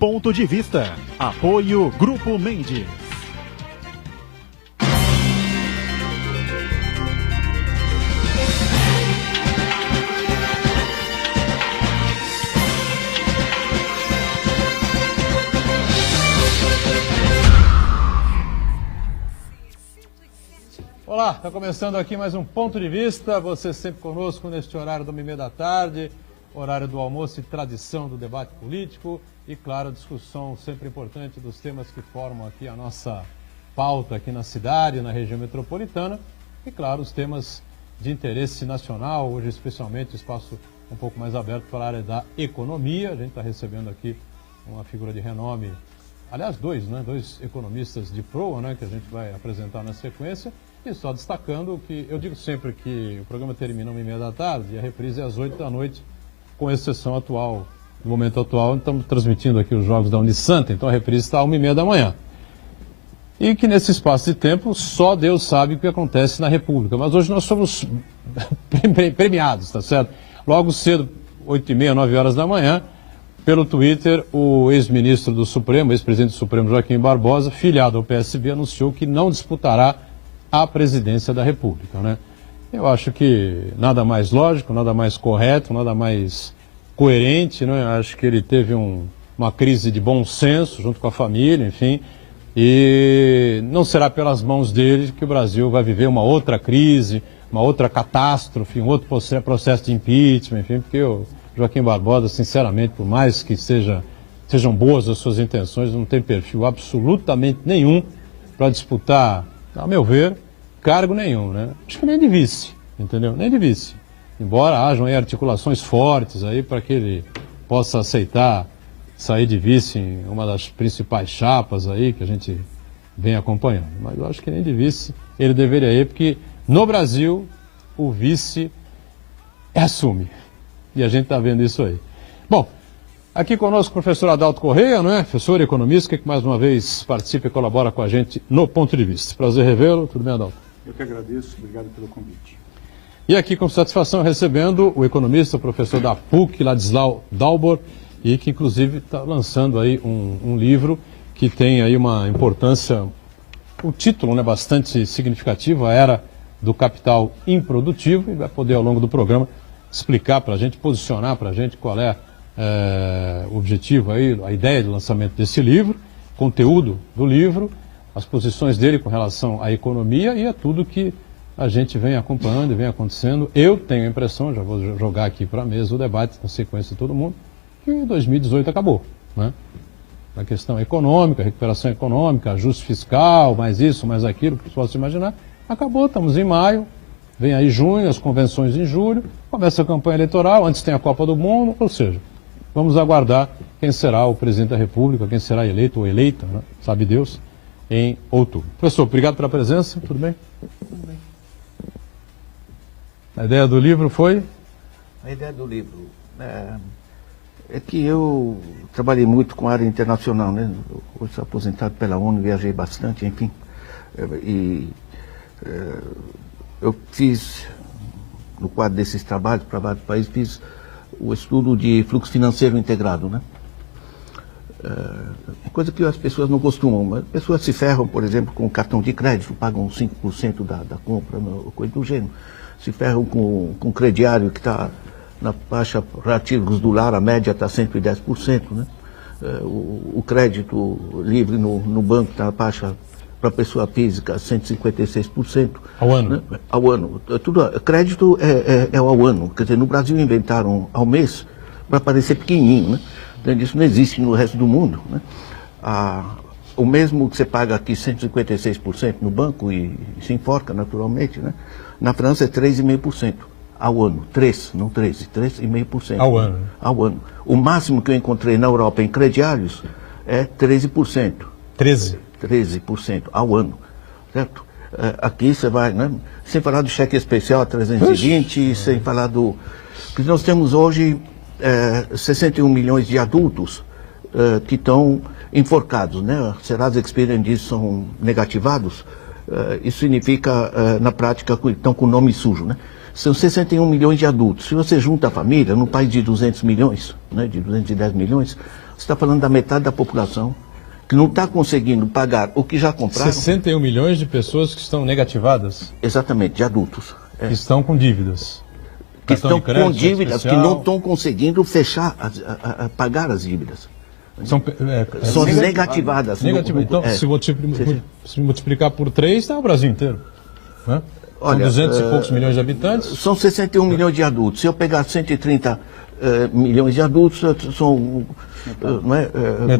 Ponto de Vista. Apoio Grupo Mendes. Olá, está começando aqui mais um Ponto de Vista, você sempre conosco neste horário da 1h30 da tarde, horário do almoço e tradição do debate político e, claro, a discussão sempre importante dos temas que formam aqui a nossa pauta aqui na cidade, na região metropolitana e, claro, os temas de interesse nacional, hoje especialmente espaço um pouco mais aberto para a área da economia. A gente está recebendo aqui uma figura de renome, aliás, dois economistas de proa, que a gente vai apresentar na sequência. E só destacando que eu digo sempre que o programa termina às 1h30 da tarde e a reprise é às 8 da noite, com exceção atual. No momento atual, estamos transmitindo aqui os jogos da Unisanta, então a reprise está às 1h30 da manhã. E que nesse espaço de tempo só Deus sabe o que acontece na República. Mas hoje nós somos premiados, tá certo? Logo cedo, 8h30, 9 horas da manhã, pelo Twitter, o ex-ministro do Supremo, ex-presidente do Supremo, Joaquim Barbosa, filiado ao PSB, anunciou que não disputará a presidência da República, Eu acho que nada mais lógico, nada mais correto, nada mais coerente, Acho que ele teve uma crise de bom senso junto com a família, enfim, e não será pelas mãos dele que o Brasil vai viver uma outra crise, uma outra catástrofe, um outro processo de impeachment, enfim, porque o Joaquim Barbosa, sinceramente, por mais que sejam boas as suas intenções, não tem perfil absolutamente nenhum para disputar, a meu ver, cargo nenhum, Acho que nem de vice, entendeu? Nem de vice. Embora hajam aí articulações fortes aí para que ele possa aceitar sair de vice em uma das principais chapas aí que a gente vem acompanhando. Mas eu acho que nem de vice ele deveria ir, porque no Brasil o vice assume. E a gente está vendo isso aí. Bom, aqui conosco o professor Adalto Correia, professor economista, que mais uma vez participa e colabora com a gente no Ponto de Vista. Prazer revê-lo. Tudo bem, Adalto? Eu que agradeço. Obrigado pelo convite. E aqui com satisfação recebendo o economista, o professor da PUC, Ladislau Dalbor, e que inclusive está lançando aí um livro que tem aí uma importância, o título bastante significativo, a Era do Capital Improdutivo, e vai poder ao longo do programa explicar para a gente, posicionar para a gente qual é o objetivo aí, a ideia de lançamento desse livro, conteúdo do livro, as posições dele com relação à economia e a tudo que a gente vem acompanhando e vem acontecendo. Eu tenho a impressão, já vou jogar aqui para a mesa o debate na sequência de todo mundo, que 2018 acabou, A questão econômica, recuperação econômica, ajuste fiscal, mais isso, mais aquilo, que você possa imaginar, acabou, estamos em maio, vem aí junho, as convenções em julho, começa a campanha eleitoral, antes tem a Copa do Mundo, ou seja, vamos aguardar quem será o presidente da República, quem será eleito ou eleita, sabe Deus, em outubro. Professor, obrigado pela presença, tudo bem? Tudo bem. A ideia do livro foi? A ideia do livro é que eu trabalhei muito com a área internacional, Hoje sou aposentado pela ONU, viajei bastante, enfim, eu fiz, no quadro desses trabalhos para vários países, fiz o estudo de fluxo financeiro integrado, coisa que as pessoas não costumam. As pessoas se ferram, por exemplo, com o cartão de crédito, pagam 5% da compra, coisa do gênero. Se ferram com o crediário, que está na faixa para artigos do lar, a média está 110%, O crédito livre no banco está na faixa para pessoa física 156%. Ao ano? Ao ano. Crédito é ao ano. Quer dizer, no Brasil inventaram ao mês para parecer pequenininho, Isso não existe no resto do mundo, O mesmo que você paga aqui 156% no banco e se enforca naturalmente, Na França é 3,5% ao ano. 3, não 13, 3,5%. Ao ano. Ao ano. O máximo que eu encontrei na Europa em crediários é 13%. 13% ao ano, certo? Aqui você vai, sem falar do cheque especial a 320, sem falar do... Porque nós temos hoje 61 milhões de adultos que estão enforcados, Serasa Experian diz são negativados. Isso significa, na prática, que estão com o nome sujo, São 61 milhões de adultos. Se você junta a família, num país de 200 milhões, de 210 milhões, Você está falando da metade da população que não está conseguindo pagar o que já compraram. 61 milhões de pessoas que estão negativadas. Exatamente, de adultos. Que estão com dívidas. Que estão com dívidas, que não estão conseguindo fechar, pagar as dívidas. São negativadas. Então, se multiplicar por 3, está o Brasil inteiro. Né? São 200 e poucos milhões de habitantes. São 61 milhões de adultos. Se eu pegar 130 milhões de adultos, são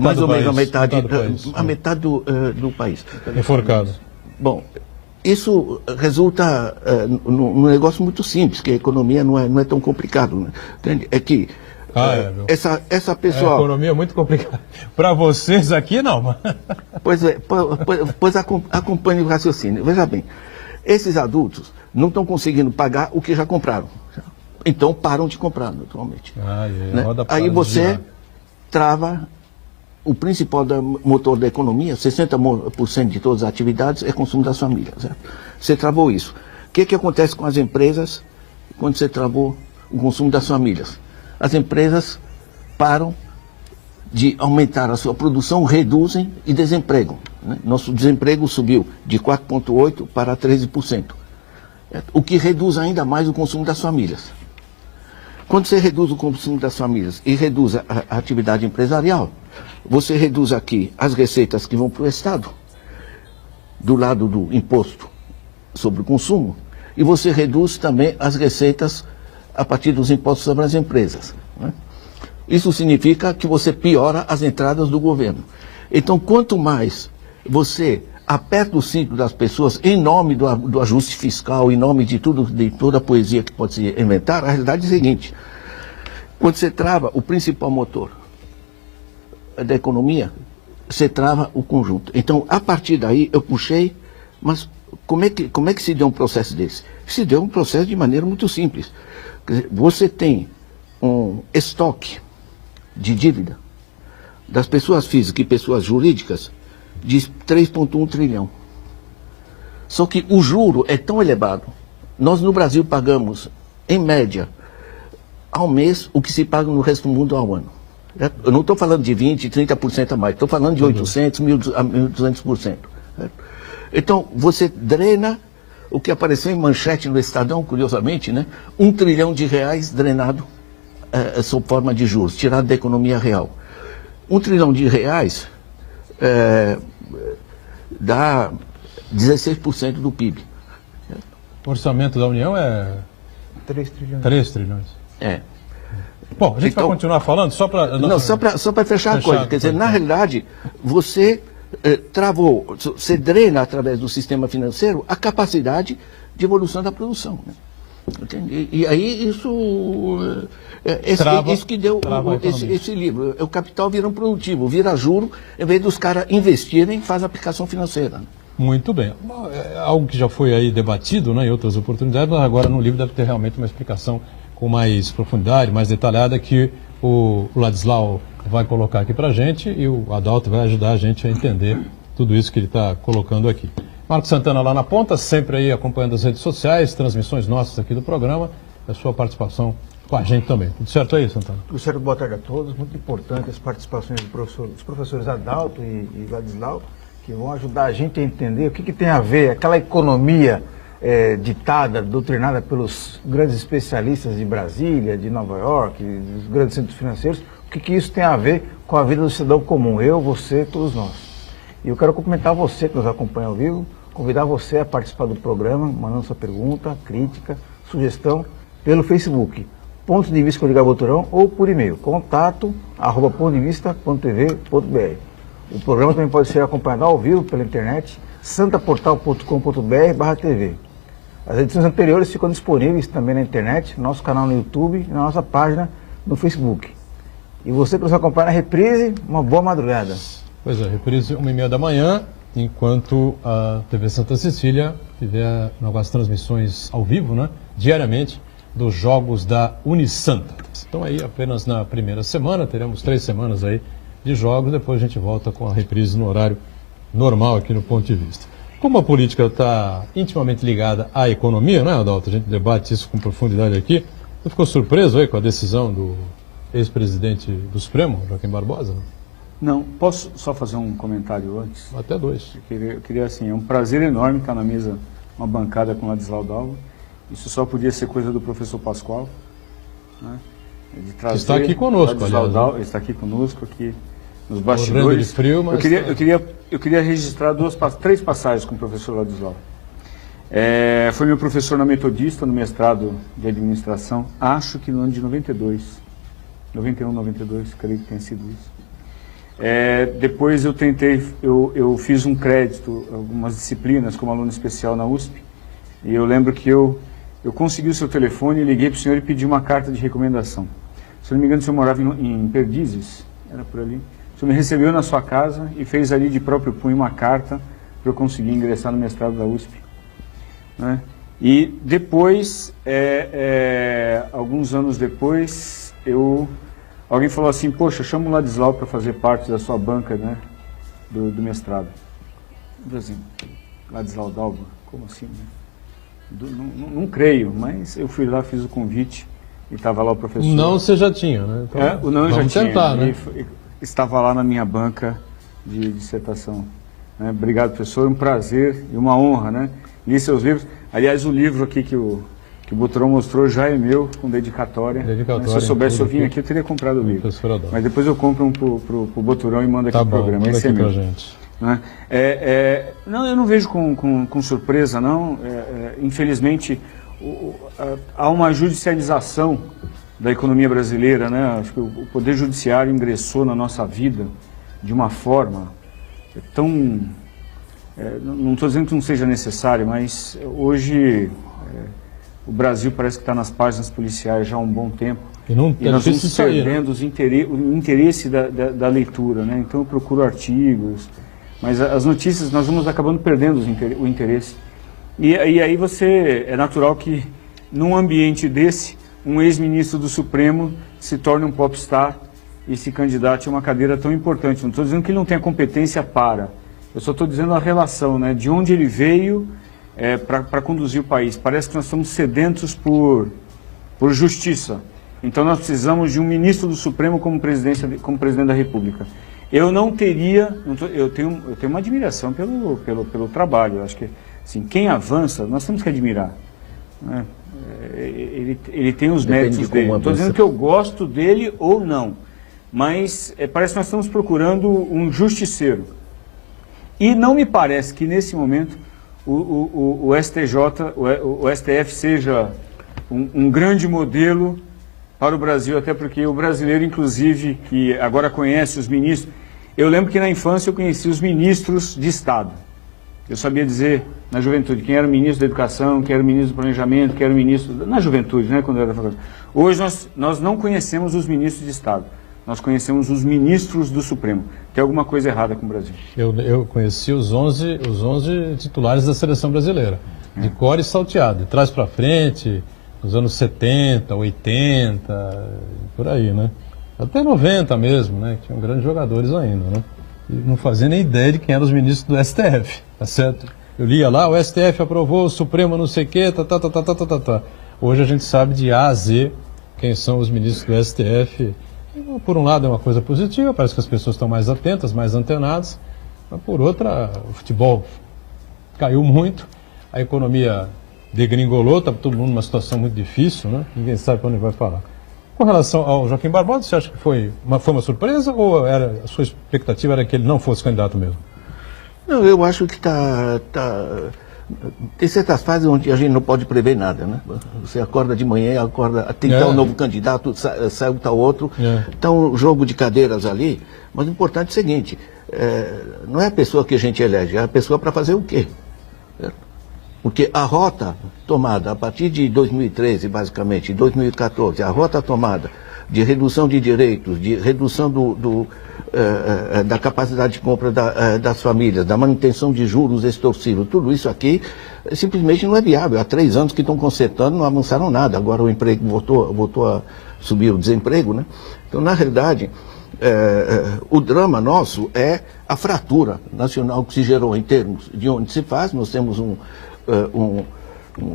mais ou menos a metade do país. Enforcado. Bom, isso resulta num negócio muito simples, que a economia não é tão complicado. Né? Entende? É que essa pessoa... A economia é muito complicada. Para vocês aqui, não. Pois acompanhe o raciocínio. Veja bem, esses adultos não estão conseguindo pagar o que já compraram. Então param de comprar, naturalmente. Né? Aí você trava o principal motor da economia, 60% de todas as atividades é consumo das famílias. Certo? Você travou isso. O que acontece com as empresas quando você travou o consumo das famílias? As empresas param de aumentar a sua produção, reduzem e desempregam. Né? Nosso desemprego subiu de 4,8% para 13%. O que reduz ainda mais o consumo das famílias. Quando você reduz o consumo das famílias e reduz a atividade empresarial, você reduz aqui as receitas que vão para o Estado, do lado do imposto sobre o consumo, e você reduz também as receitas a partir dos impostos sobre as empresas. Né? Isso significa que você piora as entradas do governo. Então, quanto mais você aperta o cinto das pessoas em nome do ajuste fiscal, em nome de toda a poesia que pode se inventar, a realidade é a seguinte: quando você trava o principal motor da economia, você trava o conjunto. Então, a partir daí, eu puxei, mas como é que se deu um processo desse? Se deu um processo de maneira muito simples. Quer dizer, você tem um estoque de dívida das pessoas físicas e pessoas jurídicas de 3,1 trilhão. Só que o juro é tão elevado. Nós no Brasil pagamos, em média, ao mês, o que se paga no resto do mundo ao ano. Eu não estou falando de 20%, 30% a mais, estou falando de 800% a 1.200%. Então, você drena o que apareceu em manchete no Estadão, curiosamente, né? 1 trilhão de reais drenado sob forma de juros, tirado da economia real. 1 trilhão de reais dá 16% do PIB. O orçamento da União é 3 trilhões. 3 trilhões. É. Bom, a gente vai continuar falando só para... Não, só para fechar a coisa. Quer dizer, na realidade, você travou, você drena através do sistema financeiro a capacidade de evolução da produção. Né? Entende? E aí isso que deu esse livro. O capital vira um produtivo, vira juro, em vez dos caras investirem, faz aplicação financeira. Né? Muito bem. É algo que já foi aí debatido, né, em outras oportunidades, mas agora no livro deve ter realmente uma explicação com mais profundidade, mais detalhada, que o Ladislau vai colocar aqui para a gente e o Adalto vai ajudar a gente a entender tudo isso que ele está colocando aqui. Marcos Santana lá na ponta, sempre aí acompanhando as redes sociais, transmissões nossas aqui do programa, a sua participação com a gente também. Tudo certo aí, Santana? Tudo certo, boa tarde a todos. Muito importante as participações dos professores Adalto e Ladislau, que vão ajudar a gente a entender o que tem a ver aquela economia ditada, doutrinada pelos grandes especialistas de Brasília, de Nova York, dos grandes centros financeiros, o que isso tem a ver com a vida do cidadão comum, eu, você, todos nós. E eu quero cumprimentar você que nos acompanha ao vivo, convidar você a participar do programa, mandando sua pergunta, crítica, sugestão, pelo Facebook, Ponto de Vista com Edgar Boturão, ou por e-mail, contato@pontodevista.tv.br. O programa também pode ser acompanhado ao vivo pela internet, santaportal.com.br/tv. As edições anteriores ficam disponíveis também na internet, no nosso canal no YouTube e na nossa página no Facebook. E você que nos acompanha na reprise, uma boa madrugada. Pois é, reprise 1h30 da manhã, enquanto a TV Santa Cecília tiver novas transmissões ao vivo, né, diariamente, dos jogos da Unisanta. Então aí apenas na primeira semana, teremos 3 semanas aí de jogos, depois a gente volta com a reprise no horário normal aqui no Ponto de Vista. Como a política está intimamente ligada à economia, né, Adalto? A gente debate isso com profundidade aqui. Você ficou surpreso aí com a decisão do ex-presidente do Supremo, Joaquim Barbosa? Não, posso só fazer um comentário antes? Até dois. Eu queria assim, é um prazer enorme estar na mesa, uma bancada com o Ladislau Dalva. Isso só podia ser coisa do professor Pascoal, né? De trazer, está aqui conosco, Ladislau aliás, Dalva, está aqui conosco, aqui nos bastidores. De frio, mas eu queria registrar três passagens com o professor Ladislau. Foi meu professor na Metodista, no mestrado de administração, acho que no ano de 92, 91, 92, creio que tenha sido isso. Depois eu fiz um crédito, algumas disciplinas como aluno especial na USP, e eu lembro que eu consegui o seu telefone, liguei para o senhor e pedi uma carta de recomendação. Se não me engano, o senhor morava em Perdizes, era por ali. O senhor me recebeu na sua casa e fez ali de próprio punho uma carta para eu conseguir ingressar no mestrado da USP. Né? E depois, alguns anos depois, alguém falou assim, poxa, chama o Ladislau para fazer parte da sua banca, né, do mestrado. Eu falei assim, Ladislau Dalva, como assim? Né? Não creio, mas eu fui lá, fiz o convite e estava lá o professor. Não, você já tinha, né? Então, o não eu já tinha. Tentar, né? Estava lá na minha banca de dissertação. Né? Obrigado, professor, um prazer e uma honra, né? Li seus livros. Aliás, o livro aqui que o Boturão mostrou já é meu, com dedicatória. Né? Se eu soubesse, eu vim aqui, eu teria comprado o livro. Mas depois eu compro um pro Boturão e mando aqui pro programa. Manda esse aqui é meu. pra gente. Né? Não, eu não vejo com surpresa, não. Infelizmente, há uma judicialização da economia brasileira, né? Acho que o Poder Judiciário ingressou na nossa vida de uma forma tão... não estou dizendo que não seja necessário, mas hoje o Brasil parece que está nas páginas policiais já há um bom tempo. E nós estamos perdendo o interesse da leitura, né? Então eu procuro artigos, mas as notícias nós vamos acabando perdendo o interesse. E aí é natural que num ambiente desse, um ex-ministro do Supremo se torne um popstar e se candidate a uma cadeira tão importante. Não estou dizendo que ele não tenha competência para, eu só estou dizendo a relação, né, de onde ele veio para conduzir o país. Parece que nós estamos sedentos por justiça. Então nós precisamos de um ministro do Supremo como presidente da República. Eu não teria, eu tenho uma admiração pelo trabalho. Eu acho que assim, quem avança, nós temos que admirar. Né? Ele tem os méritos dele. Não estou dizendo que eu gosto dele ou não, mas parece que nós estamos procurando um justiceiro. E não me parece que nesse momento o STF seja um grande modelo para o Brasil, até porque o brasileiro, inclusive, que agora conhece os ministros... Eu lembro que na infância eu conheci os ministros de Estado. Eu sabia dizer, na juventude, quem era o ministro da Educação, quem era o ministro do Planejamento, quem era o ministro... Na juventude, né, quando eu era faculdade. Hoje nós não conhecemos os ministros de Estado. Nós conhecemos os ministros do Supremo. Tem alguma coisa errada com o Brasil. Eu conheci os 11 titulares da seleção brasileira, de cor e salteado, de trás para frente... Nos anos 70, 80, por aí, né? Até 90 mesmo, né? Que tinham grandes jogadores ainda, né? E não fazia nem ideia de quem eram os ministros do STF, tá certo? Eu lia lá, o STF aprovou, o Supremo não sei o quê, tá. Hoje a gente sabe de A a Z quem são os ministros do STF. E, por um lado é uma coisa positiva, parece que as pessoas estão mais atentas, mais antenadas, mas por outra, o futebol caiu muito, a economia... degringolou, está todo mundo numa situação muito difícil, né? Ninguém sabe para onde vai falar. Com relação ao Joaquim Barbosa, você acha que foi uma surpresa ou a sua expectativa era que ele não fosse candidato mesmo? Não, eu acho que tem certas fases onde a gente não pode prever nada, né? Você acorda de manhã, tem tal novo candidato, sai tal outro, tá um jogo de cadeiras ali, mas o importante é o seguinte, não é a pessoa que a gente elege, é a pessoa para fazer o quê? Certo? Porque a rota tomada a partir de 2013, basicamente, 2014, a rota tomada de redução de direitos, de redução da capacidade de compra das famílias, da manutenção de juros extorsivos, tudo isso aqui simplesmente não é viável. Há 3 anos que estão consertando, não avançaram nada. Agora o emprego voltou a subir o desemprego, né? Então, na realidade, o drama nosso é a fratura nacional que se gerou em termos de onde se faz. Nós temos um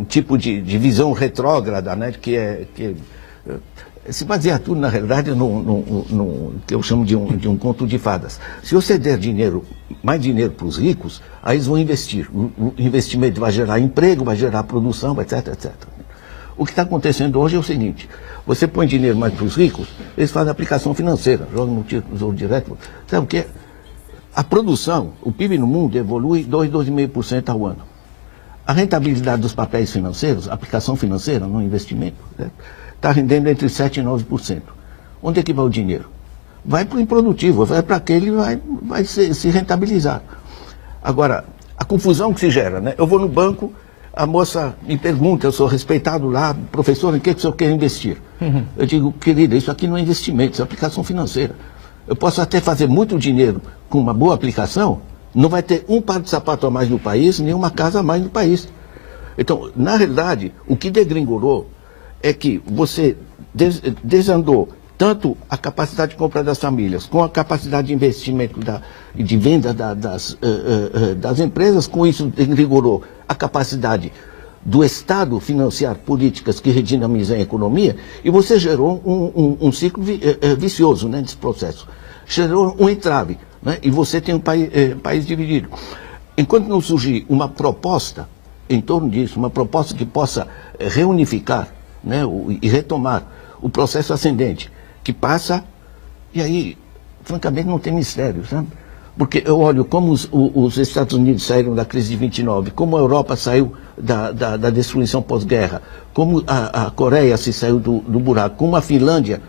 tipo de visão retrógrada, né, que se baseia tudo, na realidade, no que eu chamo de um conto de fadas. Se você der mais dinheiro para os ricos, aí eles vão investir. O investimento vai gerar emprego, vai gerar produção, etc, etc. O que está acontecendo hoje é o seguinte: você põe dinheiro mais para os ricos, eles fazem aplicação financeira, jogam no Tesouro Direto. Sabe o que é? A produção, o PIB no mundo evolui 2,5% ao ano. A rentabilidade dos papéis financeiros, aplicação financeira, no investimento, está rendendo entre 7% e 9%. Onde é que vai o dinheiro? Vai para o improdutivo, vai para aquele que vai se rentabilizar. Agora, a confusão que se gera, né? Eu vou no banco, a moça me pergunta, eu sou respeitado lá, professor, em que o senhor quer investir? Eu digo, querida, isso aqui não é investimento, isso é aplicação financeira. Eu posso até fazer muito dinheiro com uma boa aplicação, não vai ter um par de sapato a mais no país, nem uma casa a mais no país. Então, na realidade, o que degringolou é que você desandou tanto a capacidade de compra das famílias, com a capacidade de investimento e de venda das empresas, com isso degringolou a capacidade do Estado financiar políticas que redinamizem a economia, e você gerou um ciclo vicioso, né, nesse processo. Gerou um entrave, né, e você tem um país dividido. Enquanto não surgir uma proposta em torno disso, uma proposta que possa reunificar, né, e retomar o processo ascendente, que passa, e aí, francamente, não tem mistério, sabe? Porque eu olho como os Estados Unidos saíram da crise de 29, como a Europa saiu da destruição pós-guerra, como a Coreia se saiu do buraco, como a Finlândia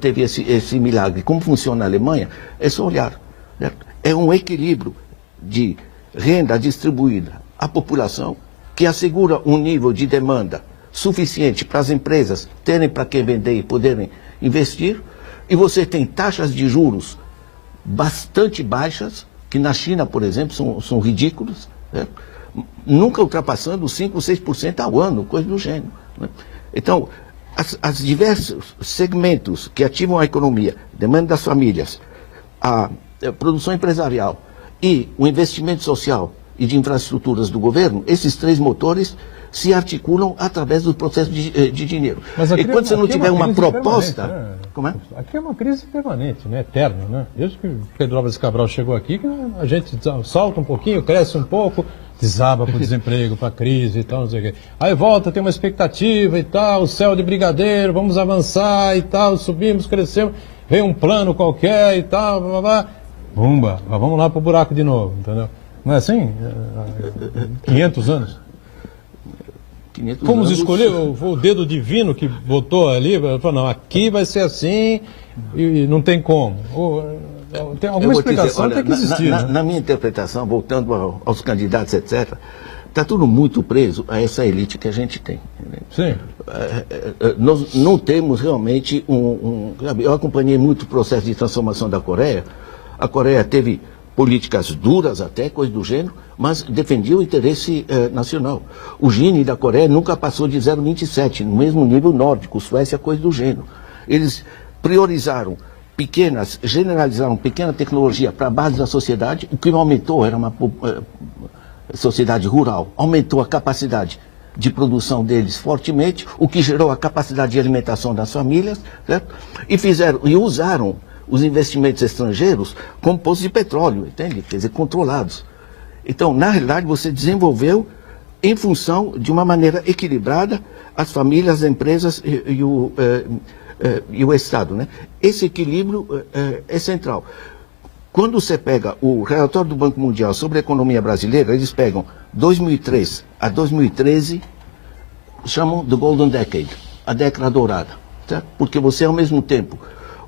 teve esse milagre, como funciona a Alemanha, é só olhar. Certo? É um equilíbrio de renda distribuída à população que assegura um nível de demanda suficiente para as empresas terem para quem vender e poderem investir, e você tem taxas de juros bastante baixas, que na China, por exemplo, são ridículas, né? Nunca ultrapassando os 5% ou 6% ao ano, coisa do gênero, né? Então, os diversos segmentos que ativam a economia, demanda das famílias, a produção empresarial e o investimento social e de infraestruturas do governo, esses três motores se articulam através do processo de dinheiro. E quando você não tiver uma proposta... Né? Como é? Aqui é uma crise permanente, né? Eterna, né? Desde que Pedro Álvares Cabral chegou aqui, a gente solta um pouquinho, cresce um pouco, desaba para o desemprego, para a crise e tal, não sei o quê. Aí volta, tem uma expectativa e tal, céu de brigadeiro, vamos avançar e tal, subimos, crescemos, vem um plano qualquer e tal, blá, blá, blá. Bumba, vamos lá para o buraco de novo, entendeu? Não é assim? 500 anos. Fomos escolher, foi o dedo divino que botou ali, falou, não, aqui vai ser assim e não tem como. Tem alguma explicação, dizer, olha, tem que existir. Na minha interpretação, voltando aos candidatos, etc., está tudo muito preso a essa elite que a gente tem. Né? Sim. Nós não temos realmente Eu acompanhei muito o processo de transformação da Coreia. A Coreia teve políticas duras até, coisa do gênero, mas defendia o interesse nacional. O Gini da Coreia nunca passou de 0,27, no mesmo nível nórdico, Suécia, coisa do gênero. Eles priorizaram generalizaram pequena tecnologia para a base da sociedade, o que aumentou, era uma sociedade rural, aumentou a capacidade de produção deles fortemente, o que gerou a capacidade de alimentação das famílias, certo? E usaram os investimentos estrangeiros como poços de petróleo, entende? Quer dizer, controlados. Então, na realidade, você desenvolveu em função de uma maneira equilibrada as famílias, as empresas e o Estado, né? Esse equilíbrio é central. Quando você pega o relatório do Banco Mundial sobre a economia brasileira, eles pegam 2003 a 2013, chamam de Golden Decade, a década dourada, certo? Porque você, ao mesmo tempo,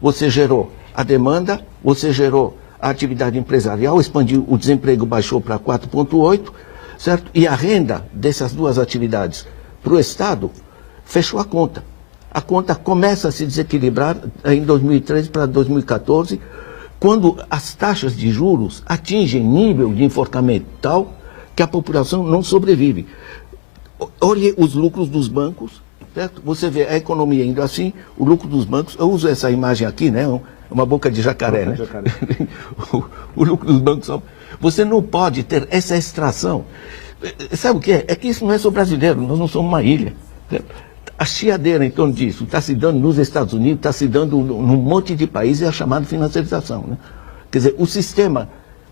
você gerou a demanda, você gerou a atividade empresarial, expandiu, o desemprego baixou para 4,8%, certo? E a renda dessas duas atividades para o Estado fechou a conta. A conta começa a se desequilibrar em 2013 para 2014, quando as taxas de juros atingem nível de enforcamento tal que a população não sobrevive. Olhe os lucros dos bancos, certo? Você vê a economia indo assim, o lucro dos bancos, eu uso essa imagem aqui, né? Uma boca de jacaré, né? O lucro dos bancos. Você não pode ter essa extração. Sabe o que é? É que isso não é só brasileiro, nós não somos uma ilha. Certo? A chiadeira em torno disso está se dando nos Estados Unidos, está se dando num monte de países, é a chamada financiarização. Né? Quer dizer, o sistema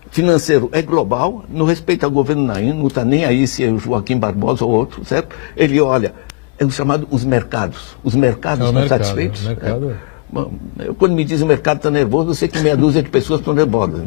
financeiro é global, não respeita o governo nenhum, não está nem aí se é o Joaquim Barbosa ou outro, certo? Ele olha, é o chamado os mercados. Os mercados estão satisfeitos. Bom, quando me diz o mercado está nervoso, eu sei que meia dúzia de pessoas estão nervosas.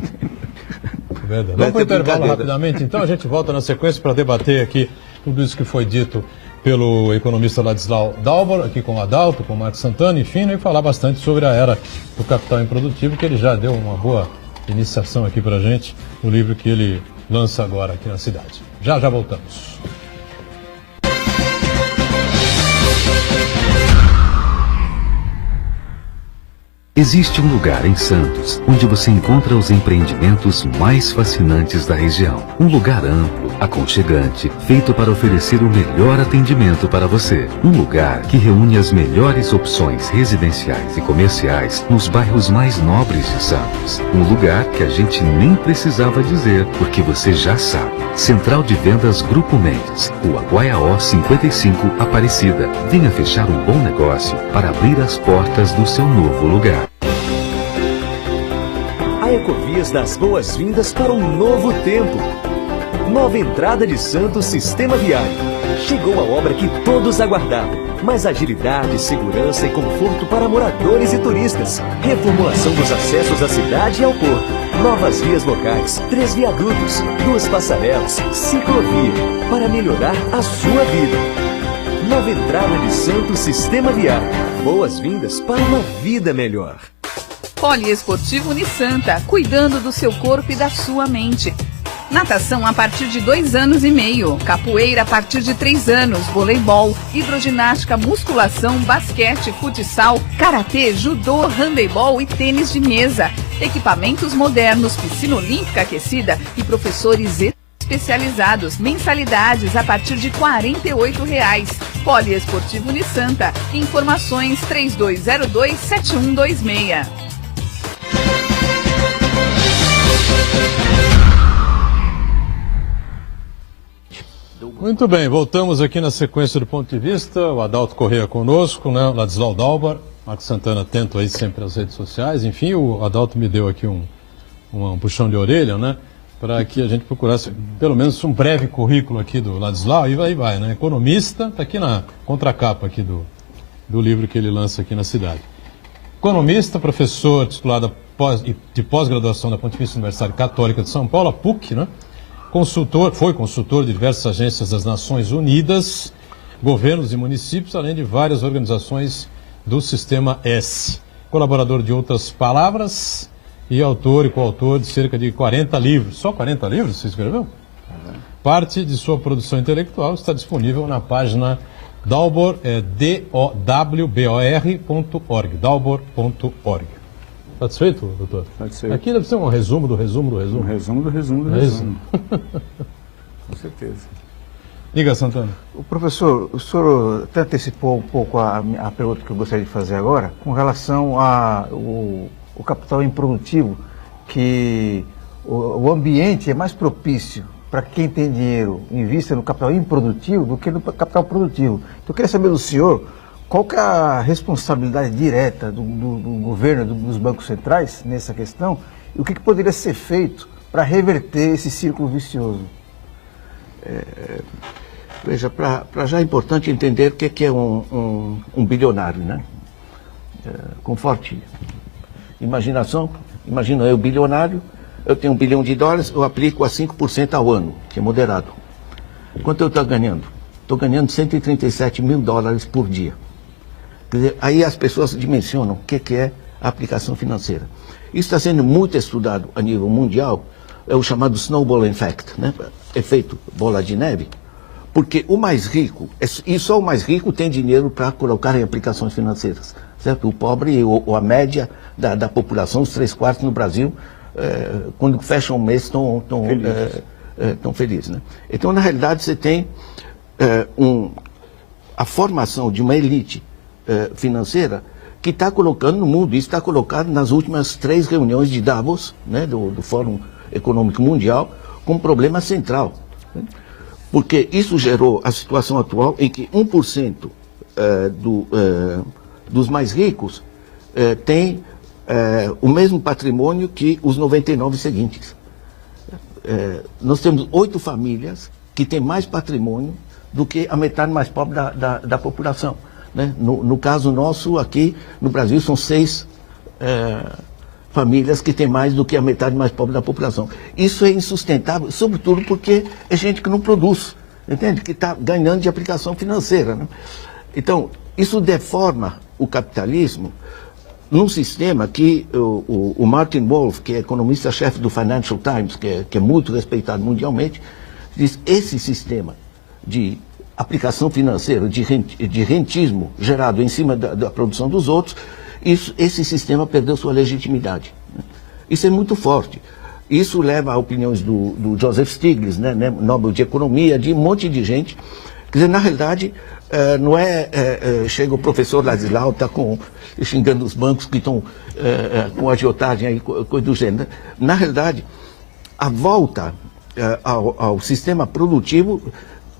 Verdade. Vamos para o intervalo rapidamente, então a gente volta na sequência para debater aqui tudo isso que foi dito pelo economista Ladislau Dalbor, aqui com o Adalto, com o Marcos Santana, enfim, e falar bastante sobre a era do capital improdutivo, que ele já deu uma boa iniciação aqui para a gente, no livro que ele lança agora aqui na cidade. Já voltamos. Existe um lugar em Santos onde você encontra os empreendimentos mais fascinantes da região. Um lugar amplo, aconchegante, feito para oferecer o melhor atendimento para você. Um lugar que reúne as melhores opções residenciais e comerciais nos bairros mais nobres de Santos. Um lugar que a gente nem precisava dizer, porque você já sabe. Central de Vendas Grupo Mendes, Rua Guaiaó 55, Aparecida. Venha fechar um bom negócio para abrir as portas do seu novo lugar. A Ecovias dá as boas-vindas para um novo tempo. Nova entrada de Santos Sistema Viário. Chegou a obra que todos aguardavam. Mais agilidade, segurança e conforto para moradores e turistas. Reformulação dos acessos à cidade e ao porto. Novas vias locais, 3 viadutos, 2 passarelas, ciclovia, para melhorar a sua vida. Nova entrada de Santos Sistema Viário. Boas-vindas para uma vida melhor. Poliesportivo Unisanta, cuidando do seu corpo e da sua mente. Natação a partir de 2 anos e meio, capoeira a partir de 3 anos, voleibol, hidroginástica, musculação, basquete, futsal, karatê, judô, handebol e tênis de mesa. Equipamentos modernos, piscina olímpica aquecida e professores especializados. Mensalidades a partir de R$ 48,00. Poliesportivo Unisanta. Informações 3202-7126. Muito bem, voltamos aqui na sequência do Ponto de Vista. O Adalto Corrêa conosco, né? O Ladislau Dalbor, Marcos Santana atento aí sempre às redes sociais. Enfim, o Adalto me deu aqui um puxão de orelha, né? Para que a gente procurasse pelo menos um breve currículo aqui do Ladislau. E aí vai, né? Economista, está aqui na contracapa aqui do livro que ele lança aqui na cidade. Economista, professor titulado de pós-graduação da Pontifícia Universidade Católica de São Paulo, a PUC, né? Foi consultor de diversas agências das Nações Unidas, governos e municípios, além de várias organizações do Sistema S. Colaborador de Outras Palavras e autor e coautor de cerca de 40 livros. Só 40 livros você escreveu? Parte de sua produção intelectual está disponível na página Dalbor, dowbor.org, dalbor.org. Satisfeito, doutor? Satisfeito. Aqui deve ser um resumo do resumo do resumo. Um resumo do resumo do resumo. Com certeza. Diga, Santana. O professor, o senhor até antecipou um pouco a pergunta que eu gostaria de fazer agora, com relação ao capital improdutivo, que o ambiente é mais propício para quem tem dinheiro invista no capital improdutivo do que no capital produtivo. Então eu queria saber do senhor qual que é a responsabilidade direta do governo, dos bancos centrais nessa questão e o que poderia ser feito para reverter esse círculo vicioso? Veja, para já é importante entender o que é um bilionário, né? Com forte imaginação, imagina eu bilionário, eu tenho $1 bilhão, eu aplico a 5% ao ano, que é moderado. Quanto eu estou ganhando? Estou ganhando $137 mil por dia. Quer dizer, aí as pessoas dimensionam o que é a aplicação financeira. Isso está sendo muito estudado a nível mundial, é o chamado snowball effect, né? Efeito bola de neve, porque o mais rico, e só o mais rico tem dinheiro para colocar em aplicações financeiras, certo? O pobre ou a média da população, os 3/4 no Brasil, quando fecham um mês estão felizes, né? Então, na realidade, você tem a formação de uma elite financeira que está colocando no mundo, isso está colocado nas últimas 3 reuniões de Davos, né, do Fórum Econômico Mundial, como problema central, né? Porque isso gerou a situação atual em que 1% dos mais ricos tem o mesmo patrimônio que os 99 seguintes. Nós temos 8 famílias que têm mais patrimônio do que a metade mais pobre da população. Né? No caso nosso, aqui no Brasil, são 6 famílias que têm mais do que a metade mais pobre da população. Isso é insustentável, sobretudo porque é gente que não produz, entende? Que está ganhando de aplicação financeira. Né? Então, isso deforma o capitalismo num sistema que o Martin Wolf, que é economista-chefe do Financial Times, que é muito respeitado mundialmente, diz que esse sistema de aplicação financeira, de rentismo gerado em cima da produção dos outros, esse sistema perdeu sua legitimidade. Isso é muito forte. Isso leva a opiniões do Joseph Stiglitz, né, Nobel de Economia, de um monte de gente. Quer dizer, na realidade, não chega o professor Ladislau, está xingando os bancos que estão com agiotagem, aí, coisa do gênero. Na realidade, a volta ao sistema produtivo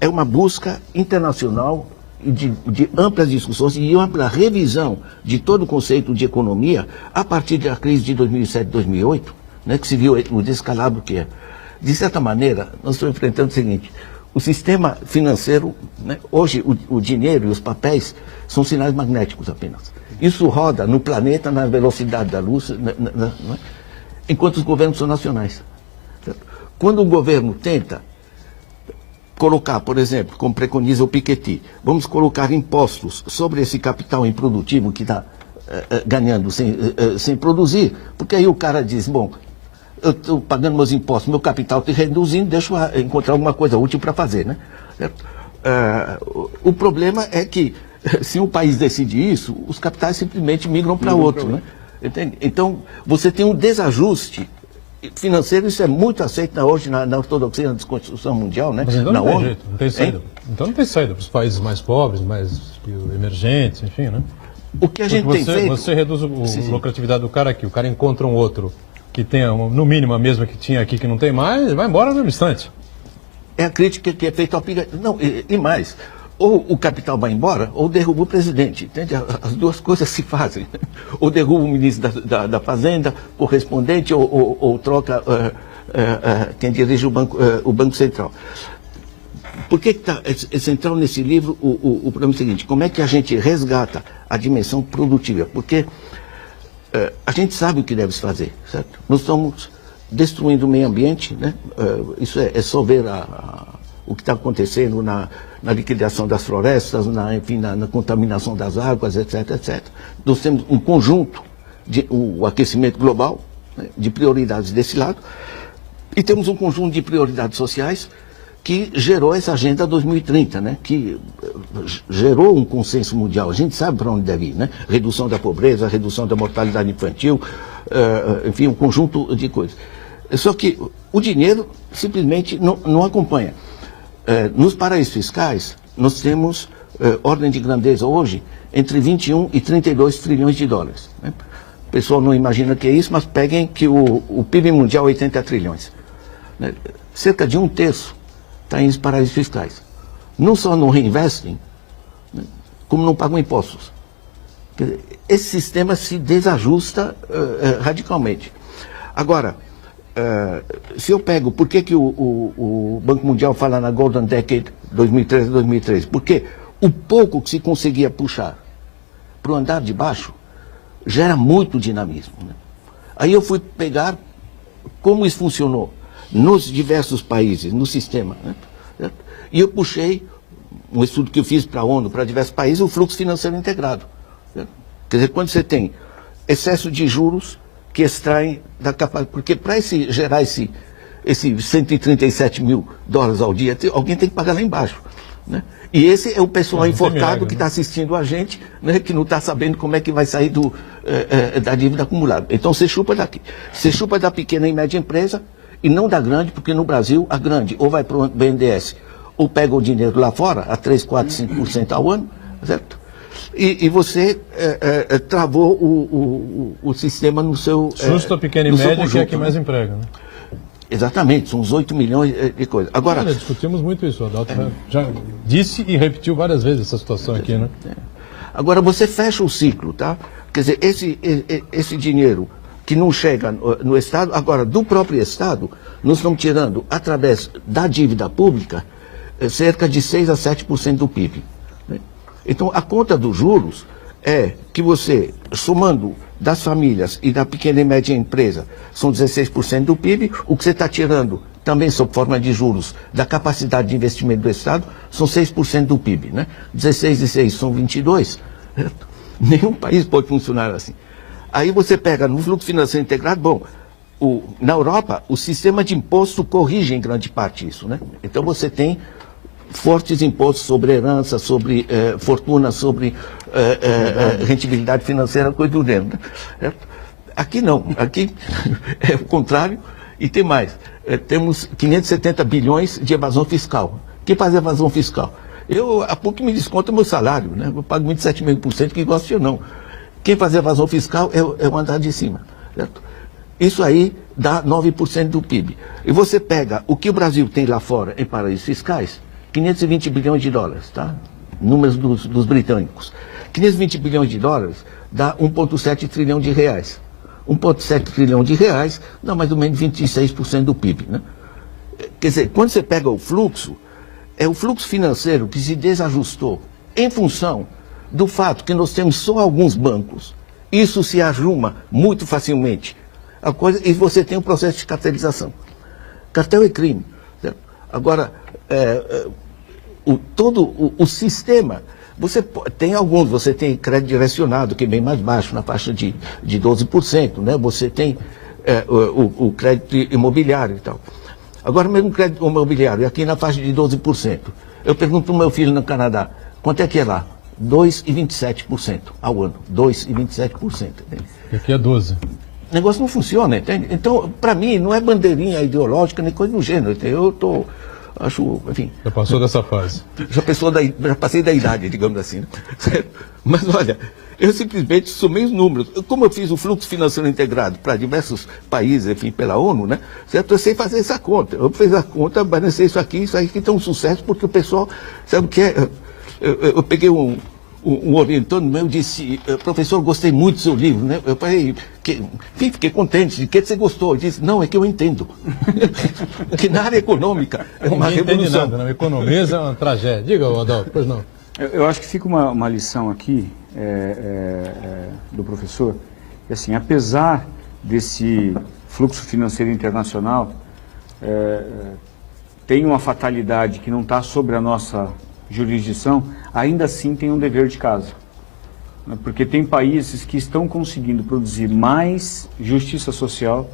é uma busca internacional de amplas discussões e ampla revisão de todo o conceito de economia a partir da crise de 2007, 2008, né, que se viu o descalabro que é. De certa maneira, nós estamos enfrentando o seguinte: o sistema financeiro, né, hoje o dinheiro e os papéis são sinais magnéticos apenas. Isso roda no planeta na velocidade da luz, enquanto os governos são nacionais. Certo? Quando o governo tenta colocar, por exemplo, como preconiza o Piketty, vamos colocar impostos sobre esse capital improdutivo que está ganhando sem produzir, porque aí o cara diz, bom, eu estou pagando meus impostos, meu capital está reduzindo, deixa eu encontrar alguma coisa útil para fazer, né? O problema é que, se um país decide isso, os capitais simplesmente migram para outro, né? Entende? Então, você tem um desajuste financeiro, isso é muito aceito hoje na ortodoxia, na desconstrução mundial, né? Mas então na não tem ONU. jeito, não tem saída. Então não tem saída para os países mais pobres, mais emergentes, enfim, né? O que a gente tem feito... Você reduz a lucratividade do cara aqui, o cara encontra um outro que tenha, no mínimo, a mesma que tinha aqui, que não tem mais, vai embora no mesmo instante. É a crítica que é feita ao Piketty. Não, e mais, ou o capital vai embora, ou derruba o presidente, entende? As duas coisas se fazem. Ou derruba o ministro da Fazenda, correspondente, ou troca quem dirige o Banco Central. Por que está central nesse livro o problema é o seguinte: como é que a gente resgata a dimensão produtiva? Porque a gente sabe o que deve se fazer, certo? Nós estamos destruindo o meio ambiente, né? Isso é só ver o que está acontecendo na liquidação das florestas, enfim, na contaminação das águas, etc, etc. Nós temos um conjunto o aquecimento global, né, de prioridades desse lado, e temos um conjunto de prioridades sociais que gerou essa Agenda 2030, né, que gerou um consenso mundial. A gente sabe para onde deve ir, né? Redução da pobreza, redução da mortalidade infantil, enfim, um conjunto de coisas. Só que o dinheiro simplesmente não acompanha. Nos paraísos fiscais, nós temos ordem de grandeza hoje entre 21 e 32 trilhões de dólares. Né? O pessoal não imagina que é isso, mas peguem que o PIB mundial é 80 trilhões. Né? Cerca de 1/3 está em paraísos fiscais. Não só não reinvestem, né, como não pagam impostos. Quer dizer, esse sistema se desajusta radicalmente. Agora, se eu pego, por que o Banco Mundial fala na Golden Decade 2013 a 2013? Porque o pouco que se conseguia puxar para o andar de baixo gera muito dinamismo. Né? Aí eu fui pegar como isso funcionou nos diversos países, no sistema. Né? E eu puxei um estudo que eu fiz para a ONU, para diversos países, o fluxo financeiro integrado. Né? Quer dizer, quando você tem excesso de juros que extraem da capacidade... Porque para gerar esse 137 mil dólares ao dia, alguém tem que pagar lá embaixo. Né? E esse é o pessoal enforcado que está assistindo a gente, né, que não está sabendo como é que vai sair da dívida acumulada. Então você chupa daqui. Você chupa da pequena e média empresa e não da grande, porque no Brasil a grande ou vai para o BNDES ou pega o dinheiro lá fora, a 3, 4, 5% ao ano, certo? E você travou o sistema no seu Justo a pequena e média, que é a que mais emprega, né? Exatamente, são uns 8 milhões de coisas. Agora, Olha, discutimos muito isso, o Adalto já disse e repetiu várias vezes essa situação aqui, né? Agora você fecha o ciclo, tá? Quer dizer, esse dinheiro que não chega no Estado, agora do próprio Estado, nós estamos tirando, através da dívida pública, cerca de 6 a 7% do PIB. Né? Então, a conta dos juros é que você, somando das famílias e da pequena e média empresa, são 16% do PIB, o que você está tirando também sob forma de juros da capacidade de investimento do Estado, são 6% do PIB. Né? 16 e 6 são 22. Certo? Nenhum país pode funcionar assim. Aí você pega no fluxo financeiro integrado, bom, na Europa o sistema de imposto corrige em grande parte isso, né? Então você tem fortes impostos sobre herança, sobre fortuna, sobre rentabilidade financeira, coisa do gênero. Né? Certo? Aqui não, aqui é o contrário e tem mais. Temos 570 bilhões de evasão fiscal. Quem faz evasão fiscal? Eu, há pouco me desconto o meu salário, né? Eu pago 27,5%, que gosto eu não. Quem faz evasão fiscal é o andar de cima, certo? Isso aí dá 9% do PIB. E você pega o que o Brasil tem lá fora em paraísos fiscais, 520 bilhões de dólares, tá? Números dos britânicos. 520 bilhões de dólares dá 1,7 trilhão de reais. 1,7 trilhão de reais dá mais ou menos 26% do PIB, né? Quer dizer, quando você pega o fluxo, é o fluxo financeiro que se desajustou em função do fato que nós temos só alguns bancos. Isso se arruma muito facilmente. E você tem um processo de cartelização. Cartel é crime. Certo? Agora, todo o sistema, você tem alguns, você tem crédito direcionado, que é bem mais baixo, na faixa de 12%, né? Você tem o crédito imobiliário e tal. Agora, mesmo crédito imobiliário, aqui na faixa de 12%. Eu pergunto para o meu filho no Canadá, quanto é que é lá? 2,27% ao ano. 2,27%. Aqui é 12%. O negócio não funciona, entende? Então, para mim, não é bandeirinha ideológica nem coisa do gênero. Eu acho, enfim... Já passou dessa fase. Já passei da idade, digamos assim. Né? Mas, olha, eu simplesmente somei os números. Como eu fiz o fluxo financeiro integrado para diversos países, enfim, pela ONU, né? Certo? Eu sei fazer essa conta. Eu fiz a conta, balancei isso aqui que tem um sucesso, porque o pessoal, sabe o que é? Eu peguei um orientando meu, disse, professor, gostei muito do seu livro, né? Eu falei, fiquei contente, de que você gostou? Ele disse, não, é que eu entendo. Que na área econômica é uma revolução. Não entende nada, na economia é uma tragédia. Diga, Adalto, pois não. Eu acho que fica uma lição aqui do professor, que assim, apesar desse fluxo financeiro internacional, tem uma fatalidade que não está sobre a nossa jurisdição, ainda assim tem um dever de casa. Porque tem países que estão conseguindo produzir mais justiça social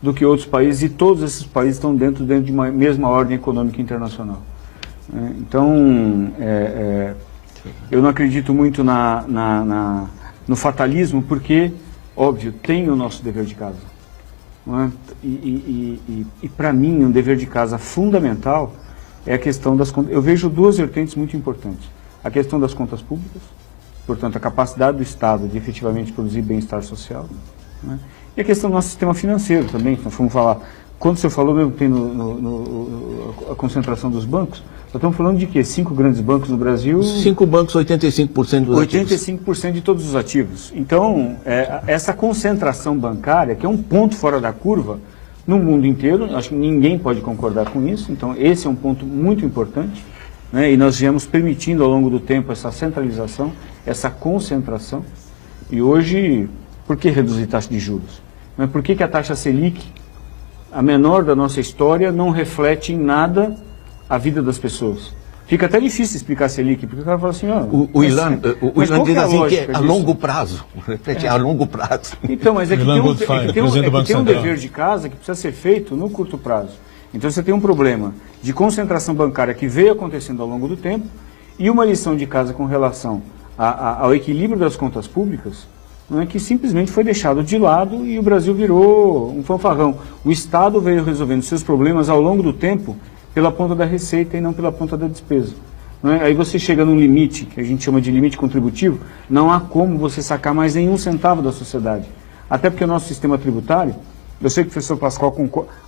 do que outros países, e todos esses países estão dentro de uma mesma ordem econômica internacional. Então, eu não acredito muito no fatalismo, porque, óbvio, tem o nosso dever de casa. Não é? E para mim, um dever de casa fundamental é a questão das contas. Eu vejo duas vertentes muito importantes. A questão das contas públicas, portanto, a capacidade do Estado de efetivamente produzir bem-estar social, né? E a questão do nosso sistema financeiro também. Nós vamos falar, quando você falou mesmo que tem a concentração dos bancos, nós estamos falando de quê? 5 grandes bancos no Brasil? 5 bancos, 85% dos ativos. 85% de todos os ativos. Então, essa concentração bancária, que é um ponto fora da curva, no mundo inteiro, acho que ninguém pode concordar com isso, então esse é um ponto muito importante, né? E nós viemos permitindo ao longo do tempo essa centralização, essa concentração, e hoje, por que reduzir taxa de juros? Mas por que a taxa Selic, a menor da nossa história, não reflete em nada a vida das pessoas? Fica até difícil explicar a Selic, porque o cara fala assim, ó... O Ilan diz assim que é a longo prazo. Reflete a longo prazo. Então, mas é que tem um dever de casa que precisa ser feito no curto prazo. Então você tem um problema de concentração bancária que veio acontecendo ao longo do tempo, e uma lição de casa com relação ao equilíbrio das contas públicas, não é, que simplesmente foi deixado de lado e o Brasil virou um fanfarrão. O Estado veio resolvendo seus problemas ao longo do tempo pela ponta da receita e não pela ponta da despesa. Não é? Aí você chega num limite, que a gente chama de limite contributivo, não há como você sacar mais nenhum centavo da sociedade. Até porque o nosso sistema tributário, Eu sei que o professor Pascoal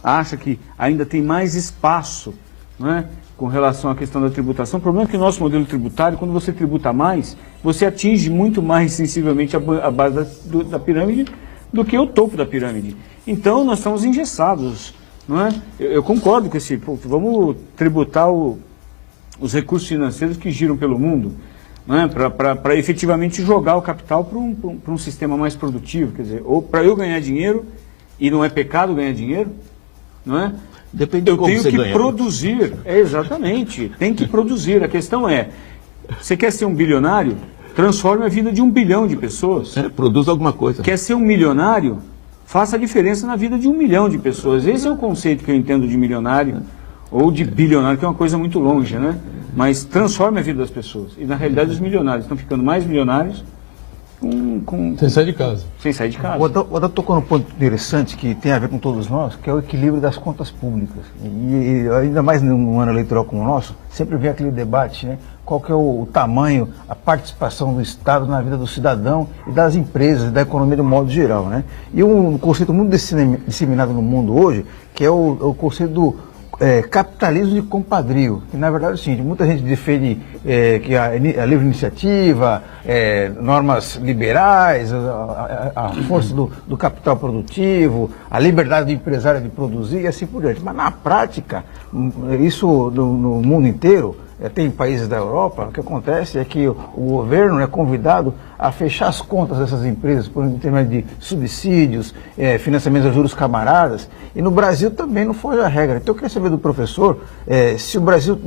acha que ainda tem mais espaço, não é, com relação à questão da tributação. O problema é que o nosso modelo tributário, quando você tributa mais, você atinge muito mais sensivelmente a base da pirâmide do que o topo da pirâmide. Então, nós estamos engessados, não é? Eu concordo com esse, vamos tributar os recursos financeiros que giram pelo mundo, não é? Para efetivamente jogar o capital para um sistema mais produtivo, quer dizer, ou para eu ganhar dinheiro, e não é pecado ganhar dinheiro, não é? Depende de eu como tenho você que ganha. produzir, exatamente, tem que produzir. A questão é, você quer ser um bilionário? Transforme a vida de 1 bilhão de pessoas. Produz alguma coisa. Quer ser um milionário? Faça a diferença na vida de 1 milhão de pessoas. Esse é o conceito que eu entendo de milionário, ou de bilionário, que é uma coisa muito longe, né? Mas transforme a vida das pessoas. E na realidade os milionários estão ficando mais milionários sem sair de casa. Sem sair de casa. O Adalto tocou num ponto interessante que tem a ver com todos nós, que é o equilíbrio das contas públicas. E ainda mais num ano eleitoral como o nosso, sempre vem aquele debate, né? Qual que é o tamanho, a participação do Estado na vida do cidadão e das empresas, da economia de um modo geral, né? E um conceito muito disseminado no mundo hoje, que é o conceito do capitalismo de compadrio, que na verdade é o seguinte, muita gente defende que a livre iniciativa, normas liberais, a força do capital produtivo, a liberdade do empresário de produzir e assim por diante. Mas na prática, isso no mundo inteiro, tem países da Europa, o que acontece é que o governo é convidado a fechar as contas dessas empresas por intermédio de subsídios, financiamentos a juros camaradas, e no Brasil também não foge a regra. Então eu queria saber do professor se o Brasil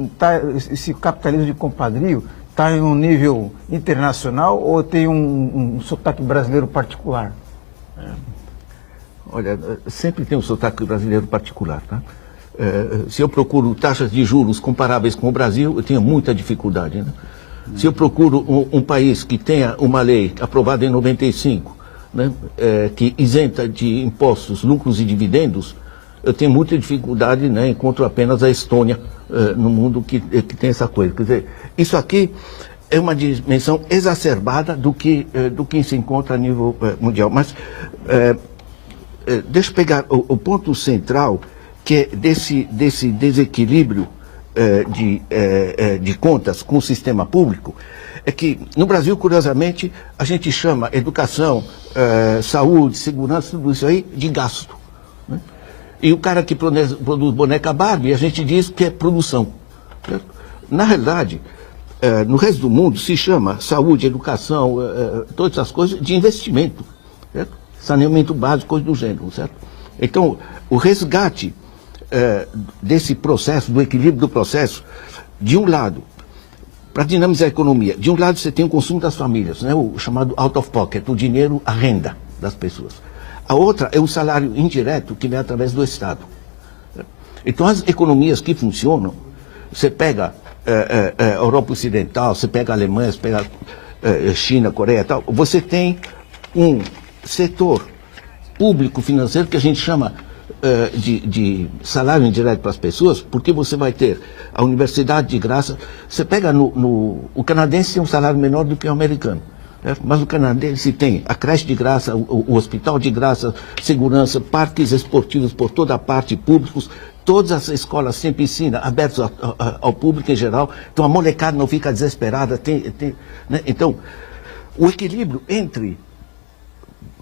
esse capitalismo de compadrio está em um nível internacional ou tem um sotaque brasileiro particular? Olha, sempre tem um sotaque brasileiro particular, tá? Se eu procuro taxas de juros comparáveis com o Brasil, eu tenho muita dificuldade, né? Se eu procuro um país que tenha uma lei aprovada em 95, né, que isenta de impostos, lucros e dividendos, eu tenho muita dificuldade, né? Encontro apenas a Estônia no mundo que tem essa coisa. Quer dizer, isso aqui é uma dimensão exacerbada do que se encontra a nível mundial. Mas deixa eu pegar o ponto central, que é desse desequilíbrio de contas com o sistema público, é que no Brasil, curiosamente, a gente chama educação, saúde, segurança, tudo isso aí de gasto, né? E o cara que produz boneca Barbie, a gente diz que é produção, certo? Na realidade, no resto do mundo se chama saúde, educação, todas essas coisas de investimento, certo? Saneamento básico, coisa do gênero, certo? Então, o resgate desse processo, do equilíbrio do processo, de um lado, para dinamizar a economia, de um lado você tem o consumo das famílias, né, o chamado out of pocket, o dinheiro, a renda das pessoas. A outra é o salário indireto que vem através do Estado. Então as economias que funcionam, você pega a Europa Ocidental, você pega a Alemanha, você pega China, Coreia e tal, você tem um setor público financeiro que a gente chama de salário indireto para as pessoas, porque você vai ter a universidade de graça. Você pega o canadense tem um salário menor do que o americano, certo? Mas o canadense tem a creche de graça, o hospital de graça, segurança, parques esportivos por toda a parte, públicos, todas as escolas têm piscina, abertos ao público em geral, então a molecada não fica desesperada, né? Então, o equilíbrio entre,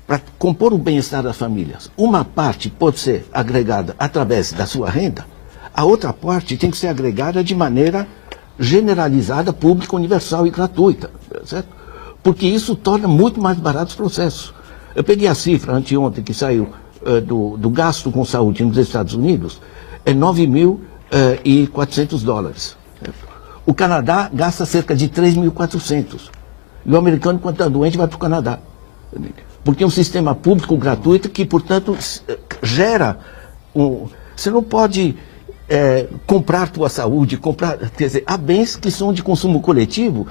para compor o bem-estar das famílias, uma parte pode ser agregada através da sua renda, a outra parte tem que ser agregada de maneira generalizada, pública, universal e gratuita, certo? Porque isso torna muito mais barato os processos. Eu peguei a cifra anteontem que saiu do gasto com saúde nos Estados Unidos, é 9.400 dólares. Certo? O Canadá gasta cerca de 3.400. E o americano, quando está doente, vai para o Canadá. Porque é um sistema público gratuito que, portanto, gera Você não pode comprar tua saúde, quer dizer, há bens que são de consumo coletivo,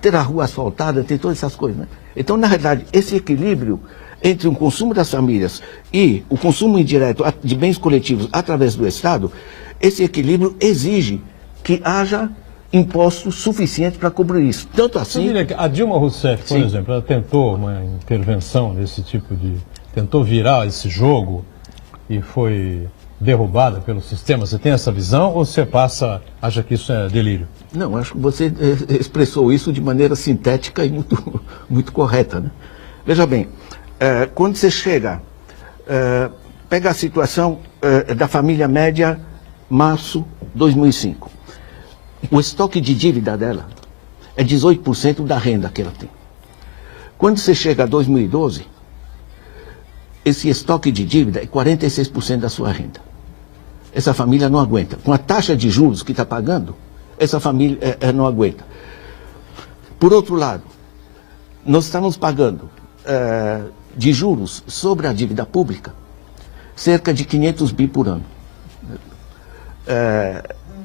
ter a rua asfaltada, ter todas essas coisas, né? Então, na realidade, esse equilíbrio entre o consumo das famílias e o consumo indireto de bens coletivos através do Estado, esse equilíbrio exige que haja impostos suficientes para cobrir isso. Tanto assim... Eu diria que a Dilma Rousseff, por exemplo, ela tentou uma intervenção desse tipo de... tentou virar esse jogo e foi derrubada pelo sistema? Você tem essa visão ou você acha que isso é delírio? Não, acho que você expressou isso de maneira sintética e muito correta, né? Veja bem, quando você chega, pega a situação da família média, março 2005. O estoque de dívida dela é 18% da renda que ela tem. Quando você chega a 2012, esse estoque de dívida é 46% da sua renda. Essa família não aguenta. Com a taxa de juros que está pagando, essa família não aguenta. Por outro lado, nós estamos pagando de juros sobre a dívida pública cerca de 500 bi por ano.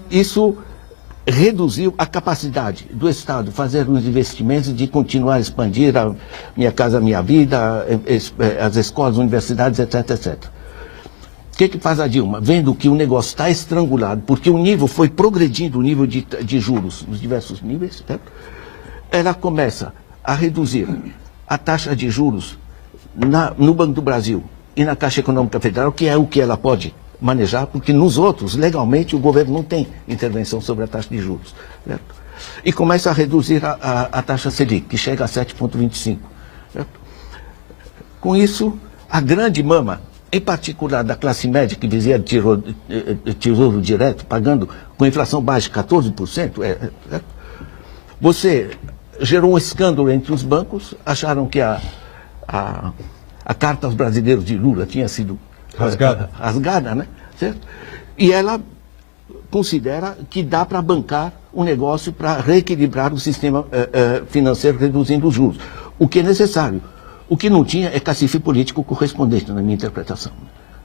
Isso reduziu a capacidade do Estado fazer os investimentos de continuar a expandir a Minha Casa Minha Vida, as escolas, universidades, etc, etc. O que faz a Dilma? Vendo que o negócio está estrangulado, porque o nível foi progredindo, o nível de juros nos diversos níveis, né? Ela começa a reduzir a taxa de juros no Banco do Brasil e na Caixa Econômica Federal, que é o que ela pode manejar, porque nos outros, legalmente, o governo não tem intervenção sobre a taxa de juros. Certo? E começa a reduzir a taxa Selic, que chega a 7,25. Com isso, a grande mama, em particular da classe média, que vivia de tesouro direto, pagando com inflação baixa de 14%, você gerou um escândalo entre os bancos, acharam que a carta aos brasileiros de Lula tinha sido rasgada, né? Certo? E ela considera que dá para bancar um negócio para reequilibrar o sistema financeiro, reduzindo os juros. O que é necessário. O que não tinha é cacife político correspondente, na minha interpretação.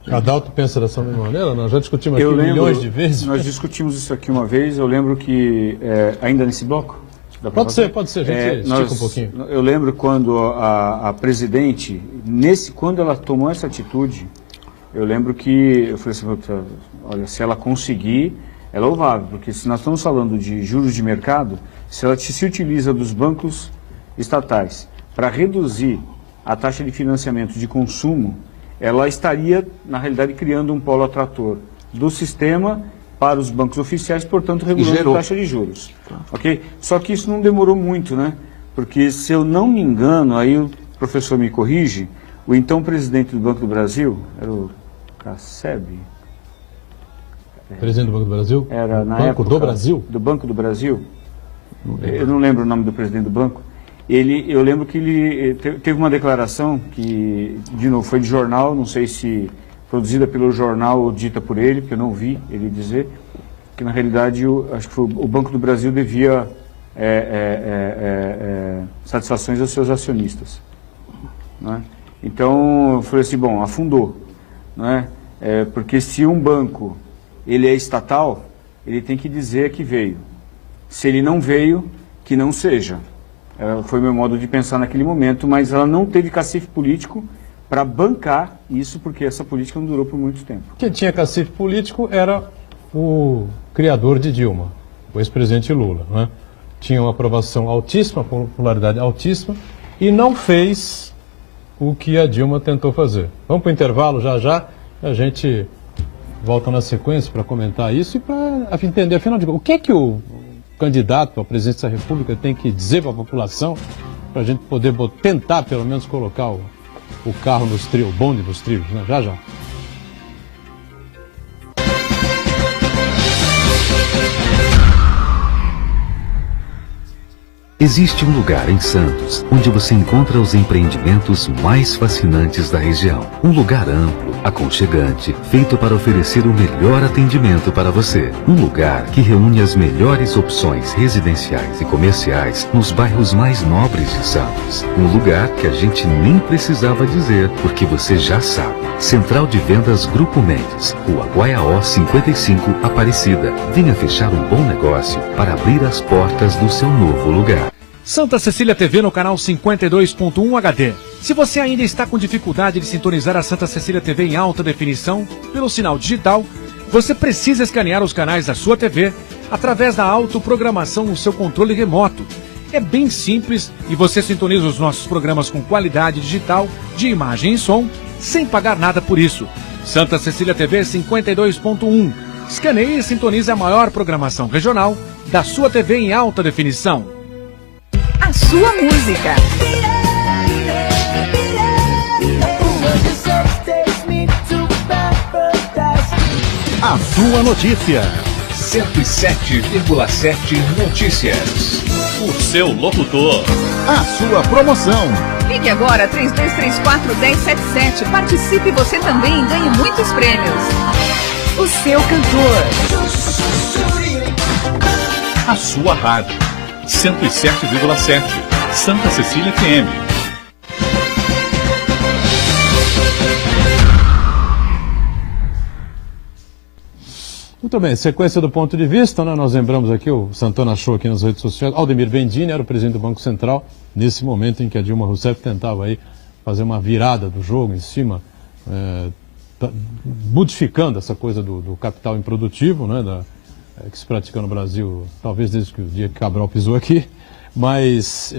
Adalto pensa dessa mesma maneira? Nós já discutimos aqui milhões de vezes. Nós discutimos isso aqui uma vez, eu lembro que, ainda nesse bloco? Pode ser, a gente estica um pouquinho. Eu lembro quando a presidente, quando ela tomou essa atitude, eu lembro que eu falei assim, olha, se ela conseguir, é louvável, porque se nós estamos falando de juros de mercado, se ela se utiliza dos bancos estatais para reduzir a taxa de financiamento de consumo, ela estaria, na realidade, criando um polo atrator do sistema para os bancos oficiais, portanto, regulando a taxa de juros. Ok? Só que isso não demorou muito, né? Porque, se eu não me engano, aí o professor me corrige, o então presidente do Banco do Brasil, era o Casseb. Presidente do Banco do Brasil? Era na Banco época do Brasil? Do Banco do Brasil. Eu não lembro o nome do presidente do banco. Eu lembro que ele teve uma declaração que, de novo, foi de jornal, não sei se produzida pelo jornal ou dita por ele, porque eu não vi ele dizer, que na realidade acho que o Banco do Brasil devia satisfações aos seus acionistas. Não é? Então, eu falei assim, bom, afundou. Não é? Porque se um banco ele é estatal, ele tem que dizer que veio. Se ele não veio, que não seja. Foi meu modo de pensar naquele momento, mas ela não teve cacife político para bancar isso, porque essa política não durou por muito tempo. Quem tinha cacife político era o criador de Dilma, o ex-presidente Lula, né? Tinha uma aprovação altíssima, popularidade altíssima, e não fez o que a Dilma tentou fazer. Vamos para o intervalo já, a gente volta na sequência para comentar isso e para entender, afinal de contas, o que é que o candidato à presidência da República tem que dizer para a população para a gente poder tentar, pelo menos, colocar o carro nos trilhos, o bonde nos trilhos, né? Já. Existe um lugar em Santos onde você encontra os empreendimentos mais fascinantes da região. Um lugar amplo, aconchegante, feito para oferecer o melhor atendimento para você. Um lugar que reúne as melhores opções residenciais e comerciais nos bairros mais nobres de Santos. Um lugar que a gente nem precisava dizer, porque você já sabe. Central de Vendas Grupo Mendes, Rua Guaiaó 55, Aparecida. Venha fechar um bom negócio para abrir as portas do seu novo lugar. Santa Cecília TV no canal 52.1 HD. Se você ainda está com dificuldade de sintonizar a Santa Cecília TV em alta definição pelo sinal digital, você precisa escanear os canais da sua TV através da autoprogramação no seu controle remoto. É bem simples e você sintoniza os nossos programas com qualidade digital de imagem e som sem pagar nada por isso. Santa Cecília TV 52.1. Escaneie e sintonize a maior programação regional da sua TV em alta definição. A sua música. A sua notícia. 107,7 Notícias. O seu locutor. A sua promoção. Ligue agora 3234-1077. Participe você também e ganhe muitos prêmios. O seu cantor. A sua rádio. 107,7. Santa Cecília FM. Muito bem, sequência do ponto de vista, né? Nós lembramos aqui, o Santana achou aqui nas redes sociais, Aldemir Bendini era o presidente do Banco Central, nesse momento em que a Dilma Rousseff tentava aí fazer uma virada do jogo em cima, modificando essa coisa do capital improdutivo, né? Que se pratica no Brasil, talvez desde que o dia que Cabral pisou aqui, mas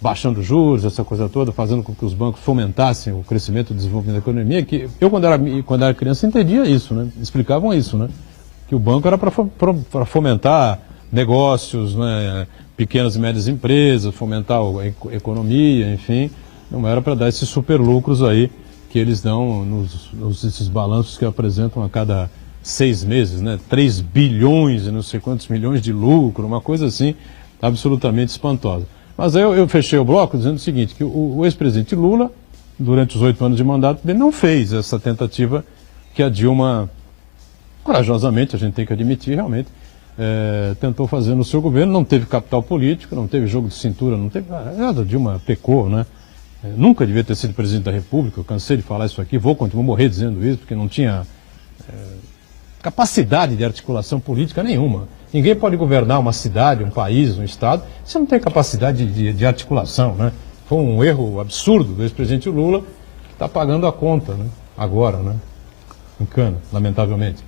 baixando juros, essa coisa toda, fazendo com que os bancos fomentassem o crescimento e o desenvolvimento da economia, que eu, quando era criança, entendia isso, né? Explicavam isso, né? Que o banco era para fomentar negócios, né, pequenas e médias empresas, fomentar a economia, enfim, não era para dar esses super lucros aí que eles dão esses balanços que apresentam a cada 6 meses, né, 3 bilhões e não sei quantos milhões de lucro, uma coisa assim absolutamente espantosa. Mas aí eu fechei o bloco dizendo o seguinte, que o ex-presidente Lula, durante os 8 anos de mandato dele, não fez essa tentativa que a Dilma, corajosamente, a gente tem que admitir, realmente, tentou fazer no seu governo, não teve capital político, não teve jogo de cintura, não teve nada, a Dilma pecou, né? Nunca devia ter sido presidente da República, eu cansei de falar isso aqui, vou morrer dizendo isso, porque não tinha capacidade de articulação política nenhuma. Ninguém pode governar uma cidade, um país, um estado, se não tem capacidade de articulação, né? Foi um erro absurdo do ex-presidente Lula, que está pagando a conta, né? Agora, né? Em cana, lamentavelmente.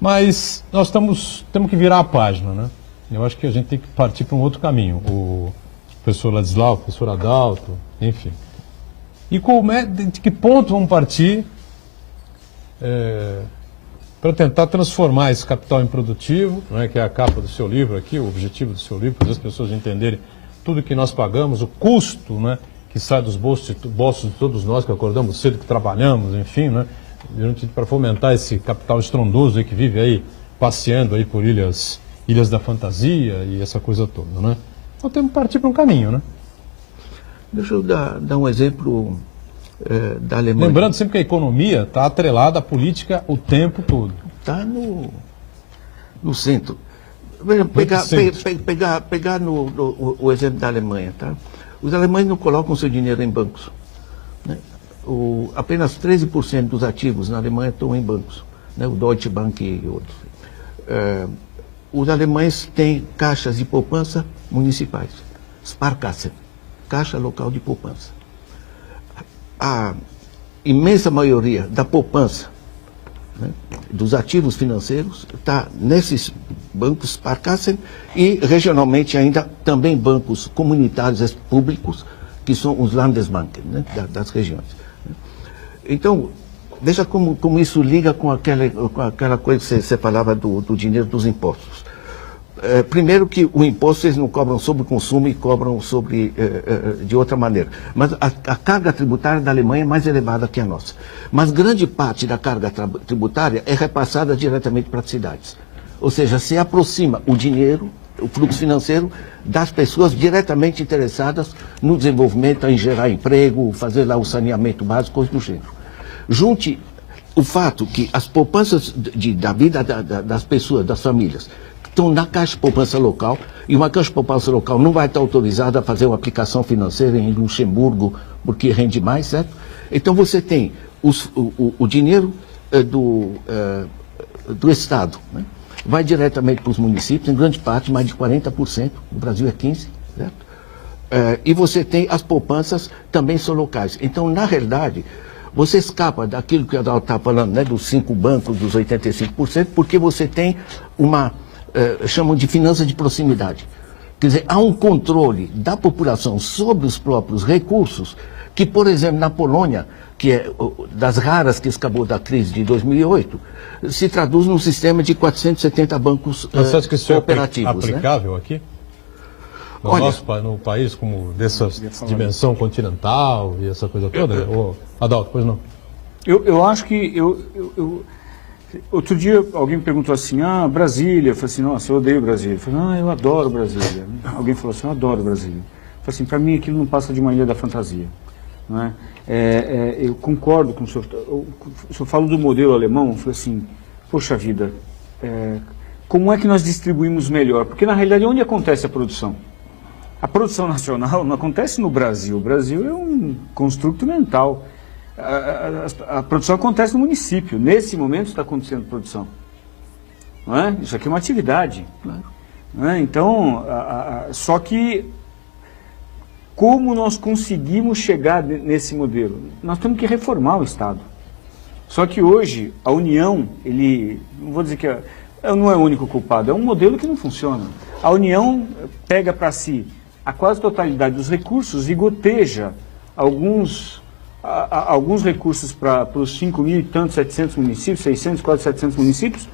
Mas nós temos que virar a página, né? Eu acho que a gente tem que partir para um outro caminho. O professor Ladislau, o professor Adalto, enfim. E de que ponto vamos partir para tentar transformar esse capital improdutivo, né, que é a capa do seu livro aqui, o objetivo do seu livro, para as pessoas entenderem tudo que nós pagamos, o custo, né, que sai dos bolsos de todos nós que acordamos cedo, que trabalhamos, enfim, né? Para fomentar esse capital estrondoso aí que vive aí, passeando aí por ilhas da fantasia e essa coisa toda, né? Então temos que partir para um caminho, né? Deixa eu dar um exemplo da Alemanha. Lembrando sempre que a economia está atrelada à política o tempo todo. Está no centro. Veja, pegar o exemplo da Alemanha, tá? Os alemães não colocam seu dinheiro em bancos, né? Apenas 13% dos ativos na Alemanha estão em bancos, né? O Deutsche Bank e outros. Os alemães têm caixas de poupança municipais, Sparkassen, caixa local de poupança. A imensa maioria da poupança, né, dos ativos financeiros está nesses bancos Sparkassen e regionalmente ainda também bancos comunitários públicos, que são os Landesbanken, né, das regiões. Então, veja como isso liga com aquela coisa que você falava do dinheiro dos impostos. Primeiro que o imposto eles não cobram sobre o consumo e cobram de outra maneira. Mas a carga tributária da Alemanha é mais elevada que a nossa. Mas grande parte da carga tributária é repassada diretamente para as cidades. Ou seja, se aproxima o dinheiro, o fluxo financeiro, das pessoas diretamente interessadas no desenvolvimento, em gerar emprego, fazer lá o saneamento básico, coisas do gênero. Junte o fato que as poupanças da vida das pessoas, das famílias, estão na Caixa de Poupança Local, e uma Caixa de Poupança Local não vai estar autorizada a fazer uma aplicação financeira em Luxemburgo, porque rende mais, certo? Então você tem o dinheiro do Estado, né? Vai diretamente para os municípios, em grande parte, mais de 40%, no Brasil é 15%, certo? E você tem as poupanças também são locais. Então, na realidade, você escapa daquilo que a Adalto está falando, né, dos 5 bancos, dos 85%, porque você tem chamam de finança de proximidade. Quer dizer, há um controle da população sobre os próprios recursos, que, por exemplo, na Polônia, que é das raras que escapou da crise de 2008, se traduz num sistema de 470 bancos cooperativos. Mas você acha que isso é aplicável aqui? No país como dessa dimensão continental e essa coisa toda? Adalto, pois não? Eu acho que... Outro dia alguém me perguntou assim, Brasília. Eu falei assim, nossa, eu odeio Brasília. Eu falei, eu adoro Brasília. Alguém falou assim, eu adoro Brasília. Eu falei assim, para mim aquilo não passa de uma ilha da fantasia. Não é? Eu concordo com o senhor. O senhor fala do modelo alemão, eu falei assim, poxa vida, como é que nós distribuímos melhor? Porque na realidade onde acontece a produção? A produção nacional não acontece no Brasil. O Brasil é um construto mental. A produção acontece no município. Nesse momento está acontecendo produção. Não é? Isso aqui é uma atividade. Não é? Então, só que como nós conseguimos chegar nesse modelo? Nós temos que reformar o Estado. Só que hoje a União, não vou dizer que não é o único culpado, é um modelo que não funciona. A União pega para si a quase totalidade dos recursos e goteja alguns recursos para os 5.000 e tantos, 700 municípios, 600, quase 700 municípios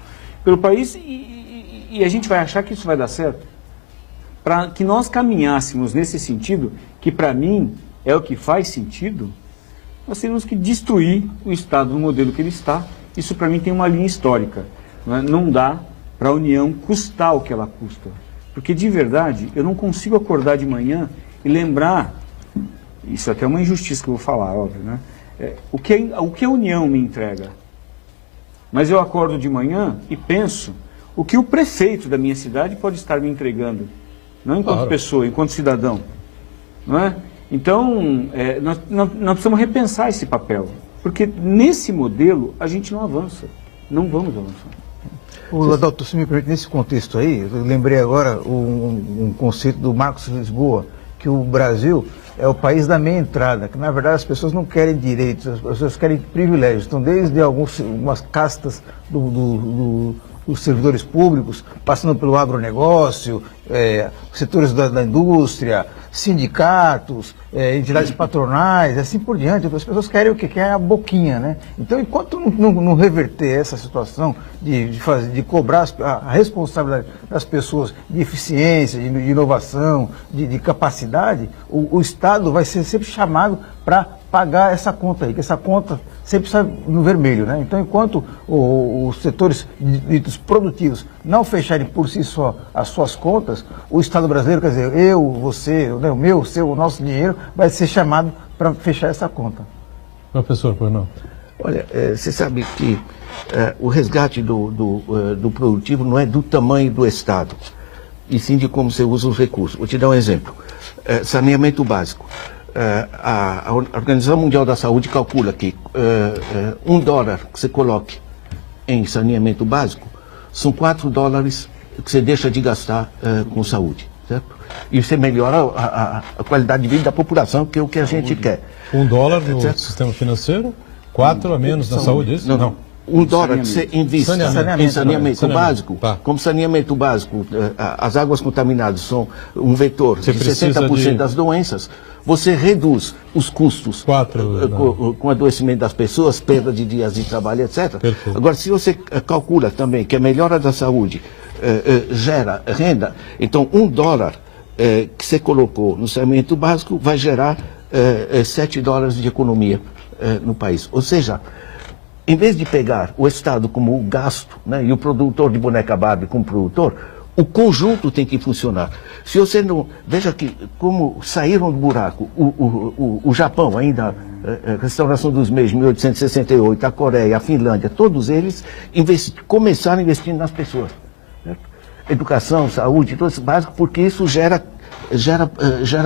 pelo país e a gente vai achar que isso vai dar certo. Para que nós caminhássemos nesse sentido, que para mim é o que faz sentido, nós temos que destruir o Estado no modelo que ele está. Isso para mim tem uma linha histórica. Não dá para a União custar o que ela custa. Porque de verdade, eu não consigo acordar de manhã e lembrar, isso até é uma injustiça que eu vou falar, óbvio, né? O que a União me entrega. Mas eu acordo de manhã e penso o que o prefeito da minha cidade pode estar me entregando. Não enquanto pessoa, enquanto cidadão. Não é? Então, nós precisamos repensar esse papel. Porque nesse modelo a gente não avança. Não vamos avançar. Adalto, se me permite, nesse contexto aí, eu lembrei agora um conceito do Marcos Lisboa, que o Brasil é o país da meia entrada, que na verdade as pessoas não querem direitos, as pessoas querem privilégios. Então, desde algumas castas dos servidores públicos, passando pelo agronegócio, setores da indústria, sindicatos, entidades patronais, assim por diante. As pessoas querem o que quer a boquinha, né? Então, enquanto não reverter essa situação de cobrar a responsabilidade das pessoas de eficiência, de inovação, de capacidade, o Estado vai ser sempre chamado para pagar essa conta aí, que essa conta sempre sai no vermelho, né? Então, enquanto os setores ditos produtivos não fecharem por si só as suas contas, o Estado brasileiro, quer dizer, eu, você, o meu, o seu, o nosso dinheiro, vai ser chamado para fechar essa conta. Professor, por não? Olha, você sabe que o resgate do produtivo não é do tamanho do Estado, e sim de como você usa os recursos. Vou te dar um exemplo. Saneamento básico. A Organização Mundial da Saúde calcula que $1 que você coloque em saneamento básico são $4 que você deixa de gastar com saúde, certo? E você melhora a qualidade de vida da população, que é o que a gente quer. $1 no sistema financeiro, 4 a menos na saúde, isso? Não. $1 que você investe em saneamento básico, como saneamento básico, as águas contaminadas são um vetor de 60% das doenças, você reduz os custos com adoecimento das pessoas, perda de dias de trabalho, etc. Perfeito. Agora, se você calcula também que a melhora da saúde gera renda, então $1 que você colocou no saneamento básico vai gerar $7 de economia no país. Ou seja, em vez de pegar o Estado como o gasto, né, e o produtor de boneca Barbie como produtor, o conjunto tem que funcionar. Se você não... Veja que como saíram do buraco o Japão, ainda a restauração dos meios de 1868, a Coreia, a Finlândia, todos eles começaram investindo nas pessoas. Certo? Educação, saúde, tudo isso básico, porque isso gera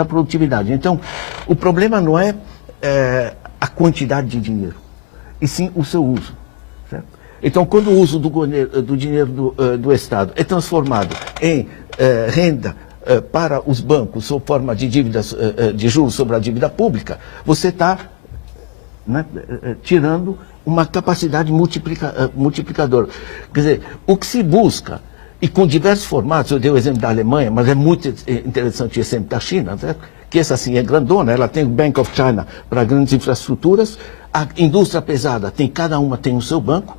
produtividade. Então, o problema não é a quantidade de dinheiro, e sim o seu uso. Certo? Então, quando o uso do dinheiro do Estado é transformado em renda para os bancos, sob forma de dívidas de juros sobre a dívida pública, você está tirando uma capacidade multiplicadora. Quer dizer, o que se busca e com diversos formatos. Eu dei o exemplo da Alemanha, mas é muito interessante o exemplo da China, certo? Que essa sim é grandona, ela tem o Bank of China para grandes infraestruturas, a indústria pesada cada uma tem o seu banco,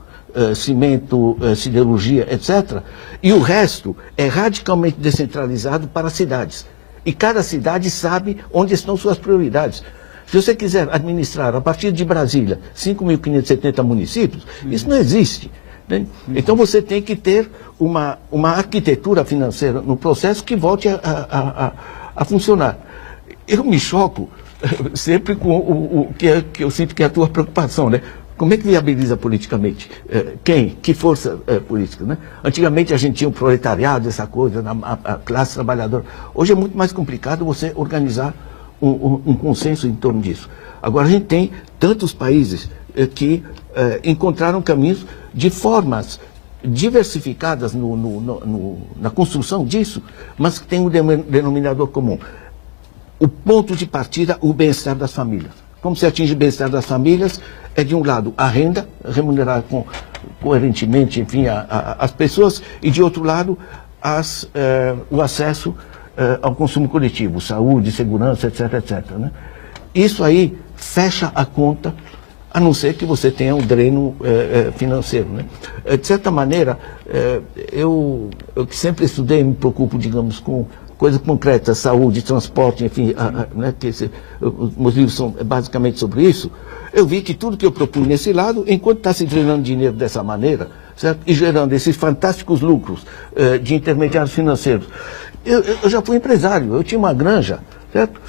cimento, siderurgia, etc. E o resto é radicalmente descentralizado para as cidades. E cada cidade sabe onde estão suas prioridades. Se você quiser administrar, a partir de Brasília, 5.570 municípios, isso não existe. Né? Então você tem que ter uma arquitetura financeira no processo que volte a funcionar. Eu me choco sempre com o que eu sinto que é a tua preocupação, né? Como é que viabiliza politicamente? Quem? Que força política? Né? Antigamente a gente tinha o proletariado, essa coisa, a classe trabalhadora. Hoje é muito mais complicado você organizar um consenso em torno disso. Agora a gente tem tantos países que encontraram caminhos de formas diversificadas na construção disso, mas que tem um denominador comum. O ponto de partida, o bem-estar das famílias. Como se atinge o bem-estar das famílias? É, de um lado, a renda, remunerar coerentemente, enfim, as pessoas, e, de outro lado, o acesso ao consumo coletivo, saúde, segurança, etc, etc. Né? Isso aí fecha a conta, a não ser que você tenha um dreno financeiro. Né? De certa maneira, eu que sempre estudei, me preocupo, digamos, com coisas concretas, saúde, transporte, enfim, né, os meus livros são basicamente sobre isso. Eu vi que tudo que eu propunha nesse lado, enquanto está se drenando dinheiro dessa maneira, certo? E gerando esses fantásticos lucros de intermediários financeiros. Eu já fui empresário, eu tinha uma granja, certo?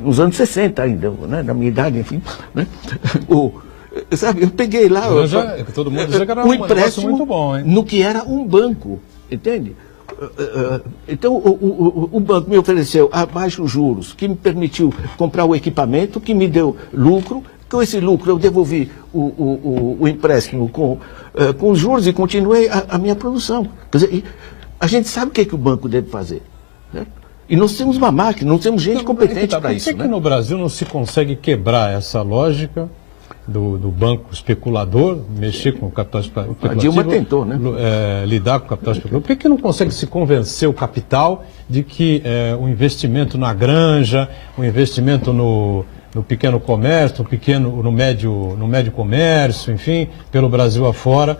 Nos anos 60 ainda, né? Na minha idade, enfim. Né? Sabe, eu peguei lá todo mundo dizia que era um empréstimo muito bom, hein? No que era um banco, entende? Então o banco me ofereceu a baixos juros, que me permitiu comprar o equipamento, que me deu lucro. Com esse lucro eu devolvi o empréstimo com os juros e continuei a minha produção. Quer dizer, a gente sabe o que o banco deve fazer. Né? E nós temos uma máquina, nós temos gente competente para isso. Por que no Brasil não se consegue quebrar essa lógica do banco especulador, mexer com o capital especulativo? A Dilma tentou, né? Lidar com o capital especulativo. Por que não consegue se convencer o capital de que o investimento na granja, o investimento no pequeno comércio, no médio comércio, enfim, pelo Brasil afora,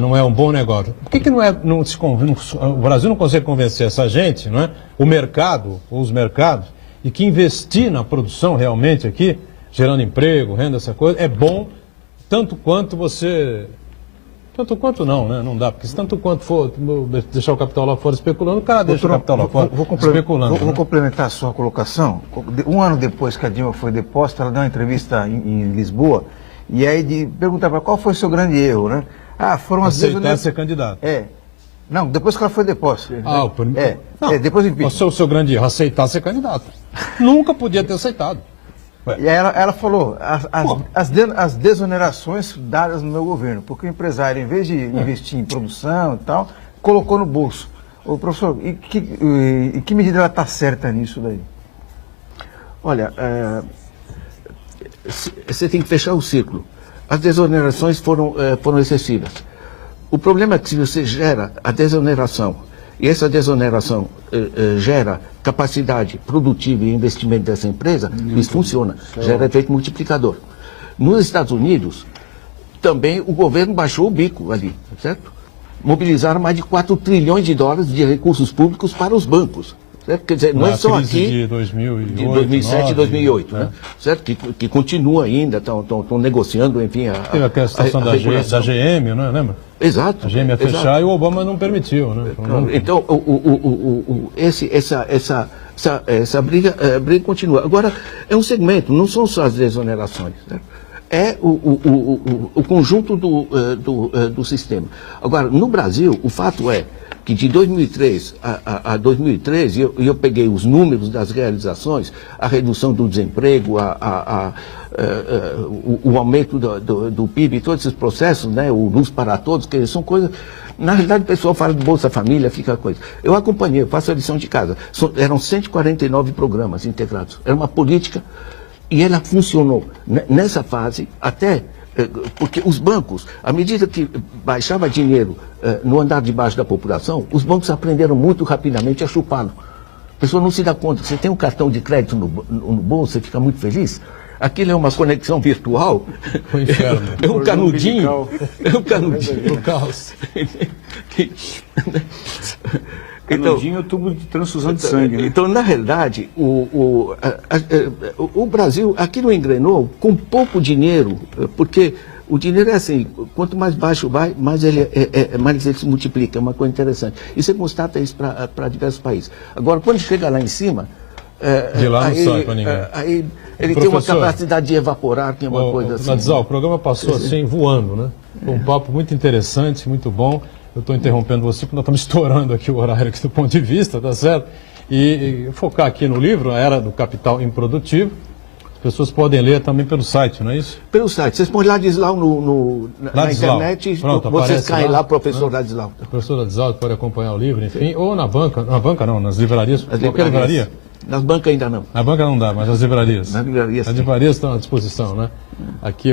não é um bom negócio? Por que o Brasil não consegue convencer essa gente, não é? O mercado, ou os mercados, e que investir na produção realmente aqui, gerando emprego, renda, essa coisa, é bom tanto quanto você... Tanto quanto não, né? Não dá, porque se tanto quanto for deixar o capital lá fora especulando, o cara deixa o capital lá fora especulando. Vou complementar a sua colocação. Um ano depois que a Dilma foi deposta, ela deu uma entrevista em Lisboa, e aí perguntava qual foi o seu grande erro, né? Foram as aceitar ser candidato. Não, depois que ela foi deposta. Depois o seu grande erro, aceitar ser candidato. Nunca podia ter aceitado. E aí ela falou, as desonerações dadas no meu governo, porque o empresário, em vez de investir em produção e tal, colocou no bolso. Ô, professor, e que medida ela está certa nisso daí? Olha, você tem que fechar o círculo. As desonerações foram excessivas. O problema é que se você gera a desoneração, e essa desoneração gera capacidade produtiva e investimento dessa empresa, isso funciona, gera efeito multiplicador. Nos Estados Unidos, também o governo baixou o bico ali, certo? Mobilizaram mais de 4 trilhões de dólares de recursos públicos para os bancos. Certo? Quer dizer, não é só aqui de 2008, de 2007 e 2008, né? Né? Certo? Que continua ainda, estão negociando, enfim, teve aquela situação da GM, né? Lembra? Exato. A GM ia fechar e o Obama não permitiu, né? Então, essa briga continua. Agora, é um segmento, não são só as desonerações, né? É o conjunto do sistema. Agora, no Brasil, o fato é que de 2003 a 2013, eu peguei os números das realizações, a redução do desemprego, o aumento do PIB, todos esses processos, né, o Luz para Todos, que são coisas... Na realidade, o pessoal fala de Bolsa Família, fica coisa. Eu acompanhei, eu faço a lição de casa. Eram 149 programas integrados. Era uma política e ela funcionou. Nessa fase, até Porque os bancos, à medida que baixava dinheiro no andar de baixo da população, os bancos aprenderam muito rapidamente a chupá-lo. A pessoa não se dá conta. Você tem um cartão de crédito no bolso, você fica muito feliz. Aquilo é uma conexão virtual. O inferno. É um canudinho. É um canudinho. O caos. Canudinho é o tubo de transfusão de sangue, né? Então, na realidade, o Brasil, aqui não engrenou com pouco dinheiro, porque o dinheiro é assim, quanto mais baixo vai, mais ele se multiplica, é uma coisa interessante. E você constata isso para diversos países. Agora, quando chega lá em cima, de lá não sai para ninguém. Aí ele tem uma capacidade de evaporar, que é uma coisa assim. Nadzal, o programa passou assim, voando, né? Foi um papo muito interessante, muito bom. Eu estou interrompendo você porque nós estamos estourando aqui o horário aqui do ponto de vista, tá certo? E focar aqui no livro, A Era do Capital Improdutivo. As pessoas podem ler também pelo site, não é isso? Pelo site. Vocês põem Ladislau na internet, pronto, vocês caem lá, professor Ladislau. O professor Ladislau pode acompanhar o livro, enfim, ou na banca não, nas livrarias. Qualquer livraria? Nas bancas ainda não. Na banca não dá, mas nas livrarias. Nas livrarias. As livrarias estão à disposição, né? Aqui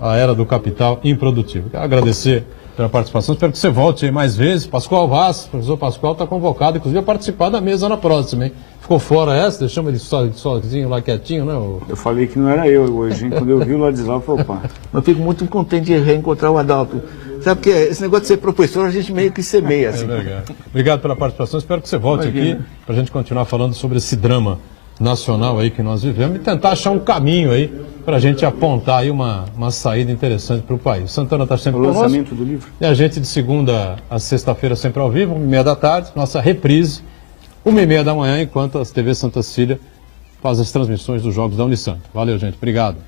A Era do Capital Improdutivo. Quero agradecer pela participação, espero que você volte aí mais vezes. Pascoal Vaz, o professor Pascoal está convocado, inclusive, a participar da mesa na próxima, hein? Ficou fora essa, deixamos ele sozinho lá quietinho, né? Eu falei que não era eu hoje, hein? Quando eu vi o Ladislau, eu falei, opa. Eu fico muito contente de reencontrar o Adalto. Sabe que esse negócio de ser professor, a gente meio que semeia, assim. É legal. Obrigado pela participação, espero que você volte aqui para a gente continuar falando sobre esse drama nacional aí que nós vivemos e tentar achar um caminho aí para a gente apontar aí uma saída interessante para o país. Santana está sempre conosco. O lançamento do livro. E a gente de segunda a sexta-feira sempre ao vivo, 1h30 da tarde, nossa reprise, 1h30 da manhã, enquanto a TV Santa Cecília faz as transmissões dos jogos da Unisanto. Valeu, gente. Obrigado.